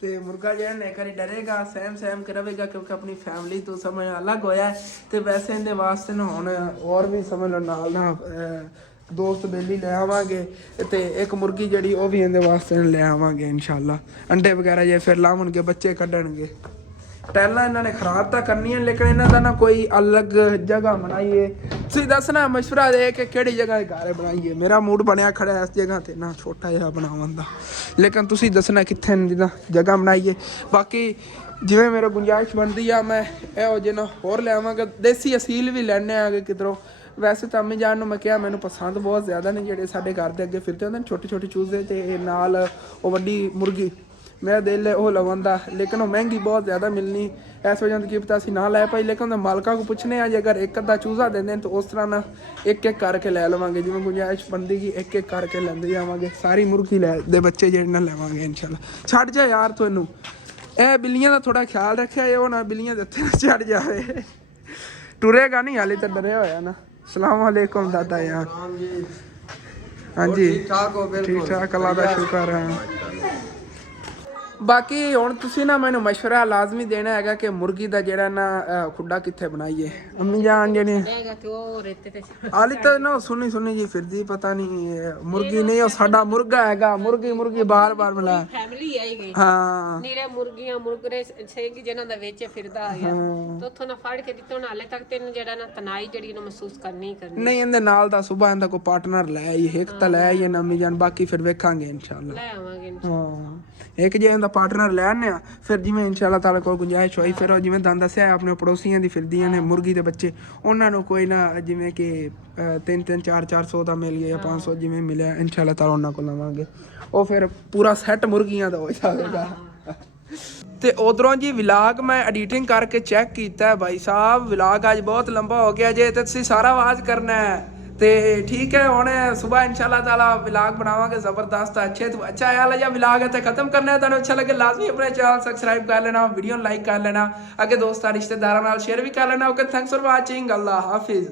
ਤੇ ਮੁਰਗਾ ਜਿਹੜਾ ਨੇ ਕਰੀ ਡਰੇਗਾ, ਸਹਿਮ ਕੇ ਰਹੇਗਾ ਕਿਉਂਕਿ ਆਪਣੀ ਫੈਮਿਲੀ ਤੋਂ ਸਮਝ ਅਲੱਗ ਹੋਇਆ ਤੇ ਵੈਸੇ ਇਹਦੇ ਵਾਸਤੇ ਨਾ ਹੁਣ ਹੋਰ ਵੀ ਸਮਝ ਲਓ ਨਾਲ ਨਾ ਦੋਸਤ ਬੇਲੀ ਲੈ ਆਵਾਂਗੇ ਤੇ ਇੱਕ ਮੁਰਗੀ ਜਿਹੜੀ ਉਹ ਵੀ ਇਹਦੇ ਵਾਸਤੇ ਲੈ ਆਵਾਂਗੇ ਇਨਸ਼ਾਅੱਲਾ। ਅੰਡੇ ਵਗੈਰਾ ਜੇ ਫਿਰ ਲਾਉਣਗੇ ਬੱਚੇ ਕੱਢਣਗੇ। ਟੈਲਾਂ ਇਹਨਾਂ ਨੇ ਖਰਾਬ ਤਾਂ ਕਰਨੀਆਂ ਲੇਕਿਨ ਇਹਨਾਂ ਦਾ ਨਾ ਕੋਈ ਅਲੱਗ ਜਗ੍ਹਾ ਬਣਾਈਏ। ਤੁਸੀਂ ਦੱਸਣਾ ਮਸ਼ਵਰਾ ਦੇ ਕਿ ਕਿਹੜੀ ਜਗ੍ਹਾ ਘਰ ਬਣਾਈਏ। ਮੇਰਾ ਮੂਡ ਬਣਿਆ ਖੜਾ ਇਸ ਜਗ੍ਹਾ ਤੇ ਨਾ ਛੋਟਾ ਜਿਹਾ ਬਣਾਉਣ ਦਾ, ਲੇਕਿਨ ਤੁਸੀਂ ਦੱਸਣਾ ਕਿੱਥੇ ਜਿੱਦਾਂ ਜਗ੍ਹਾ ਬਣਾਈਏ। ਬਾਕੀ ਜਿਵੇਂ ਮੇਰੇ ਗੁੰਜਾਇਸ਼ ਬਣਦੀ ਆ ਮੈਂ ਇਹੋ ਜਿਹੇ ਨਾ ਹੋਰ ਲੈ ਆਵਾਂਗਾ। ਦੇਸੀ ਅਸੀਲ ਵੀ ਲੈਣੇ ਆਗੇ ਕਿਧਰੋਂ। ਵੈਸੇ ਤਾਂ ਅੰਮੀ ਜਾਨ ਨੂੰ ਮੈਂ ਕਿਹਾ ਮੈਨੂੰ ਪਸੰਦ ਬਹੁਤ ਜ਼ਿਆਦਾ ਨੇ ਜਿਹੜੇ ਸਾਡੇ ਘਰ ਦੇ ਅੱਗੇ ਫਿਰਦੇ ਹੁੰਦੇ ਨੇ ਛੋਟੇ ਛੋਟੇ ਚੂਜ਼ੇ ਤੇ ਨਾਲ ਉਹ ਵੱਡੀ ਮੁਰਗੀ। ਮੇਰਾ ਦਿਲ ਹੈ ਉਹ ਲਵਣ ਦਾ ਲੇਕਿਨ ਉਹ ਮਹਿੰਗੀ ਬਹੁਤ ਜ਼ਿਆਦਾ ਮਿਲਣੀ ਇਸ ਵਜ੍ਹਾ ਤੋਂ ਕੀ ਪਤਾ ਅਸੀਂ ਨਾ ਲੈ ਪਾਈ। ਲੇਕਿਨ ਉਹਦੇ ਮਾਲਕਾਂ ਕੋ ਪੁੱਛਣੇ ਆ ਜੇ ਅਗਰ ਇੱਕ ਅੱਧਾ ਚੂਜ਼ਾ ਦਿੰਦੇ ਨੇ ਤਾਂ ਉਸ ਤਰ੍ਹਾਂ ਨਾ ਇੱਕ ਕਰਕੇ ਲੈ ਲਵਾਂਗੇ। ਜਿਵੇਂ ਗੁੰਜਾਇਸ਼ ਬਣਦੀ ਕਿ ਇੱਕ ਕਰਕੇ ਲੈਂਦੇ ਜਾਵਾਂਗੇ। ਸਾਰੀ ਮੁਰਗੀ ਲੈ ਦੇ ਬੱਚੇ ਜਿਹੜੇ ਨਾਲ ਲੈਵਾਂਗੇ ਇਨਸ਼ਾਅੱਲਾ। ਛੱਡ ਜਾ ਯਾਰ ਤੂੰ ਇਹਨੂੰ, ਇਹ ਬਿੱਲੀਆਂ ਦਾ ਥੋੜਾ ਖਿਆਲ ਰੱਖਿਆ ਉਹ ਨਾ ਬਿੱਲੀਆਂ ਦੇ ਉੱਤੇ ਚੜ ਜਾਵੇ। ਟੁਰੇਗਾ ਨਹੀਂ ਹਾਲੇ ਤਾਂ ਡਰਿਆ ਹੋਇਆ ਨਾ। ਸਲਾਮ ਵਾਲੇਕੁਮ ਦਾਦਾ ਯਾਰ। ਹਾਂਜੀ ਠੀਕ ਠਾਕ ਅੱਲਾ ਦਾ ਸ਼ੁਕਰ ਹੈ। ਬਾਕੀ ਹੁਣ ਤੁਸੀਂ ਨਾ ਮੈਨੂੰ ਮਸ਼ਵਰਾ ਲਾਜ਼ਮੀ ਦੇਣਾ ਹੈਗਾ ਕਿ ਮੁਰਗੀ ਦਾ ਜਿਹੜਾ ਨਾ ਖੁੱਡਾ ਕਿੱਥੇ ਬਣਾਈਏ। ਅੰਮੀ ਜਾਨ ਜਿਹੜੀ ਹਾਲੀ ਤਾਂ ਨਾ ਸੁਣੀ ਜੀ ਫਿਰਦੀ ਪਤਾ ਨਹੀਂ ਮੁਰਗੀ ਨਹੀਂ ਉਹ ਸਾਡਾ ਮੁਰਗਾ ਹੈਗਾ। ਮੁਰਗੀ ਬਾਰ ਬਣਾ ਫੈਮਿਲੀ ਆਈ ਗਈ ਹਾਂ ਨੀਰੇ ਮੁਰਗੀਆਂ ਮੁਰਗਰੇ ਸਿੰਘ ਜਿਹਨਾਂ ਦਾ ਵਿੱਚ ਫਿਰਦਾ ਆ ਤੇ ਉੱਥੋਂ ਨਾ ਫੜ ਕੇ ਦਿੱਤੋਂ ਹਾਲੇ ਤੱਕ ਤੈਨੂੰ ਜਿਹੜਾ ਨਾ ਤਨਾਈ ਜਿਹੜੀ ਨੂੰ ਮਹਿਸੂਸ ਕਰਨੀ ਨਹੀਂ। ਇਹਦੇ ਨਾਲ ਦਾ ਸੁਬਾ ਇਹਦਾ ਕੋਈ ਪਾਰਟਨਰ ਲੈ ਆਈ ਇੱਕ ਤਾਂ ਲੈ ਆਈਏ ਨਾ ਅੰਮੀ ਜਾਨ। ਬਾਕੀ ਫਿਰ ਵੇਖਾਂਗੇ ਇਨਸ਼ਾਅੱਲਾ ਲੈ ਆਵਾਂਗੇ ਹਾਂ ਇੱਕ ਜੇ ਇਹਦਾ ਪਾਰਟਨਰ ਲੈ ਆਨੇ ਆ ਫਿਰ ਜਿਵੇਂ ਇਨਸ਼ਾਅੱਲਾ ਤਾਲਾ ਕੋਲ ਗੁੰਜਾਇਸ਼ ਹੋਈ ਫਿਰ ਉਹ ਜਿਵੇਂ ਤੁਹਾਨੂੰ ਦੱਸਿਆ ਆਪਣੇ ਪੜੋਸੀਆਂ ਦੀ ਫਿਰਦੀਆਂ ਨੇ ਮੁਰਗੀ ਦੇ ਬੱਚੇ ਉਹਨਾਂ ਨੂੰ ਕੋਈ ਨਾ ਜਿਵੇਂ ਕਿ 300 400 ਦਾ ਮਿਲ ਗਿਆ ਜਾਂ 500 ਜਿਵੇਂ ਮਿਲਿਆ ਇਨਸ਼ਾਅੱਲਾ ਤਾਲਾ ਉਹਨਾਂ ਕੋਲ ਲਵਾਂਗੇ। ਉਹ ਫਿਰ ਪੂਰਾ ਸੈੱਟ ਮੁਰਗੀਆਂ ਦਾ ਹੋ ਜਾਵੇਗਾ। ਤੇ ਉਧਰੋਂ ਜੀ ਵਿਲਾਗ ਮੈਂ ਐਡੀਟਿੰਗ ਕਰਕੇ ਚੈੱਕ ਕੀਤਾ ਭਾਈ ਸਾਹਿਬ ਵਿਲਾਗ ਅੱਜ ਬਹੁਤ ਲੰਬਾ ਹੋ ਗਿਆ ਜੇ ਤੇ ਤੁਸੀਂ ਸਾਰਾ ਆਵਾਜ਼ ਕਰਨਾ ਹੈ ਤੇ ठीक है। ਹੁਣ ਸੁਬਹ ਇਨਸ਼ਾਅੱਲਾ ਤਾਲਾ ਵਿਲਾਗ ਬਣਾਵਾਂਗੇ ਜ਼ਬਰਦਸਤ ਅੱਛੇ ਤੋਂ ਅੱਛਾ ਵਾਲਾ ਜਿਹਾ ਵਿਲਾਗ ਇੱਥੇ ਖਤਮ ਕਰਨਾ ਹੈ। ਤੁਹਾਨੂੰ ਅੱਛਾ ਲੱਗੇ ਲਾਜ਼ਮੀ ਆਪਣੇ ਚੈਨਲ ਸਬਸਕ੍ਰਾਈਬ ਕਰ ਲੈਣਾ, ਵੀਡੀਓ ਨੂੰ ਲਾਈਕ ਕਰ ਲੈਣਾ, ਅੱਗੇ ਦੋਸਤਾਂ ਰਿਸ਼ਤੇਦਾਰਾਂ ਨਾਲ ਸ਼ੇਅਰ ਵੀ ਕਰ ਲੈਣਾ। Okay thanks for watching. Allah Hafiz.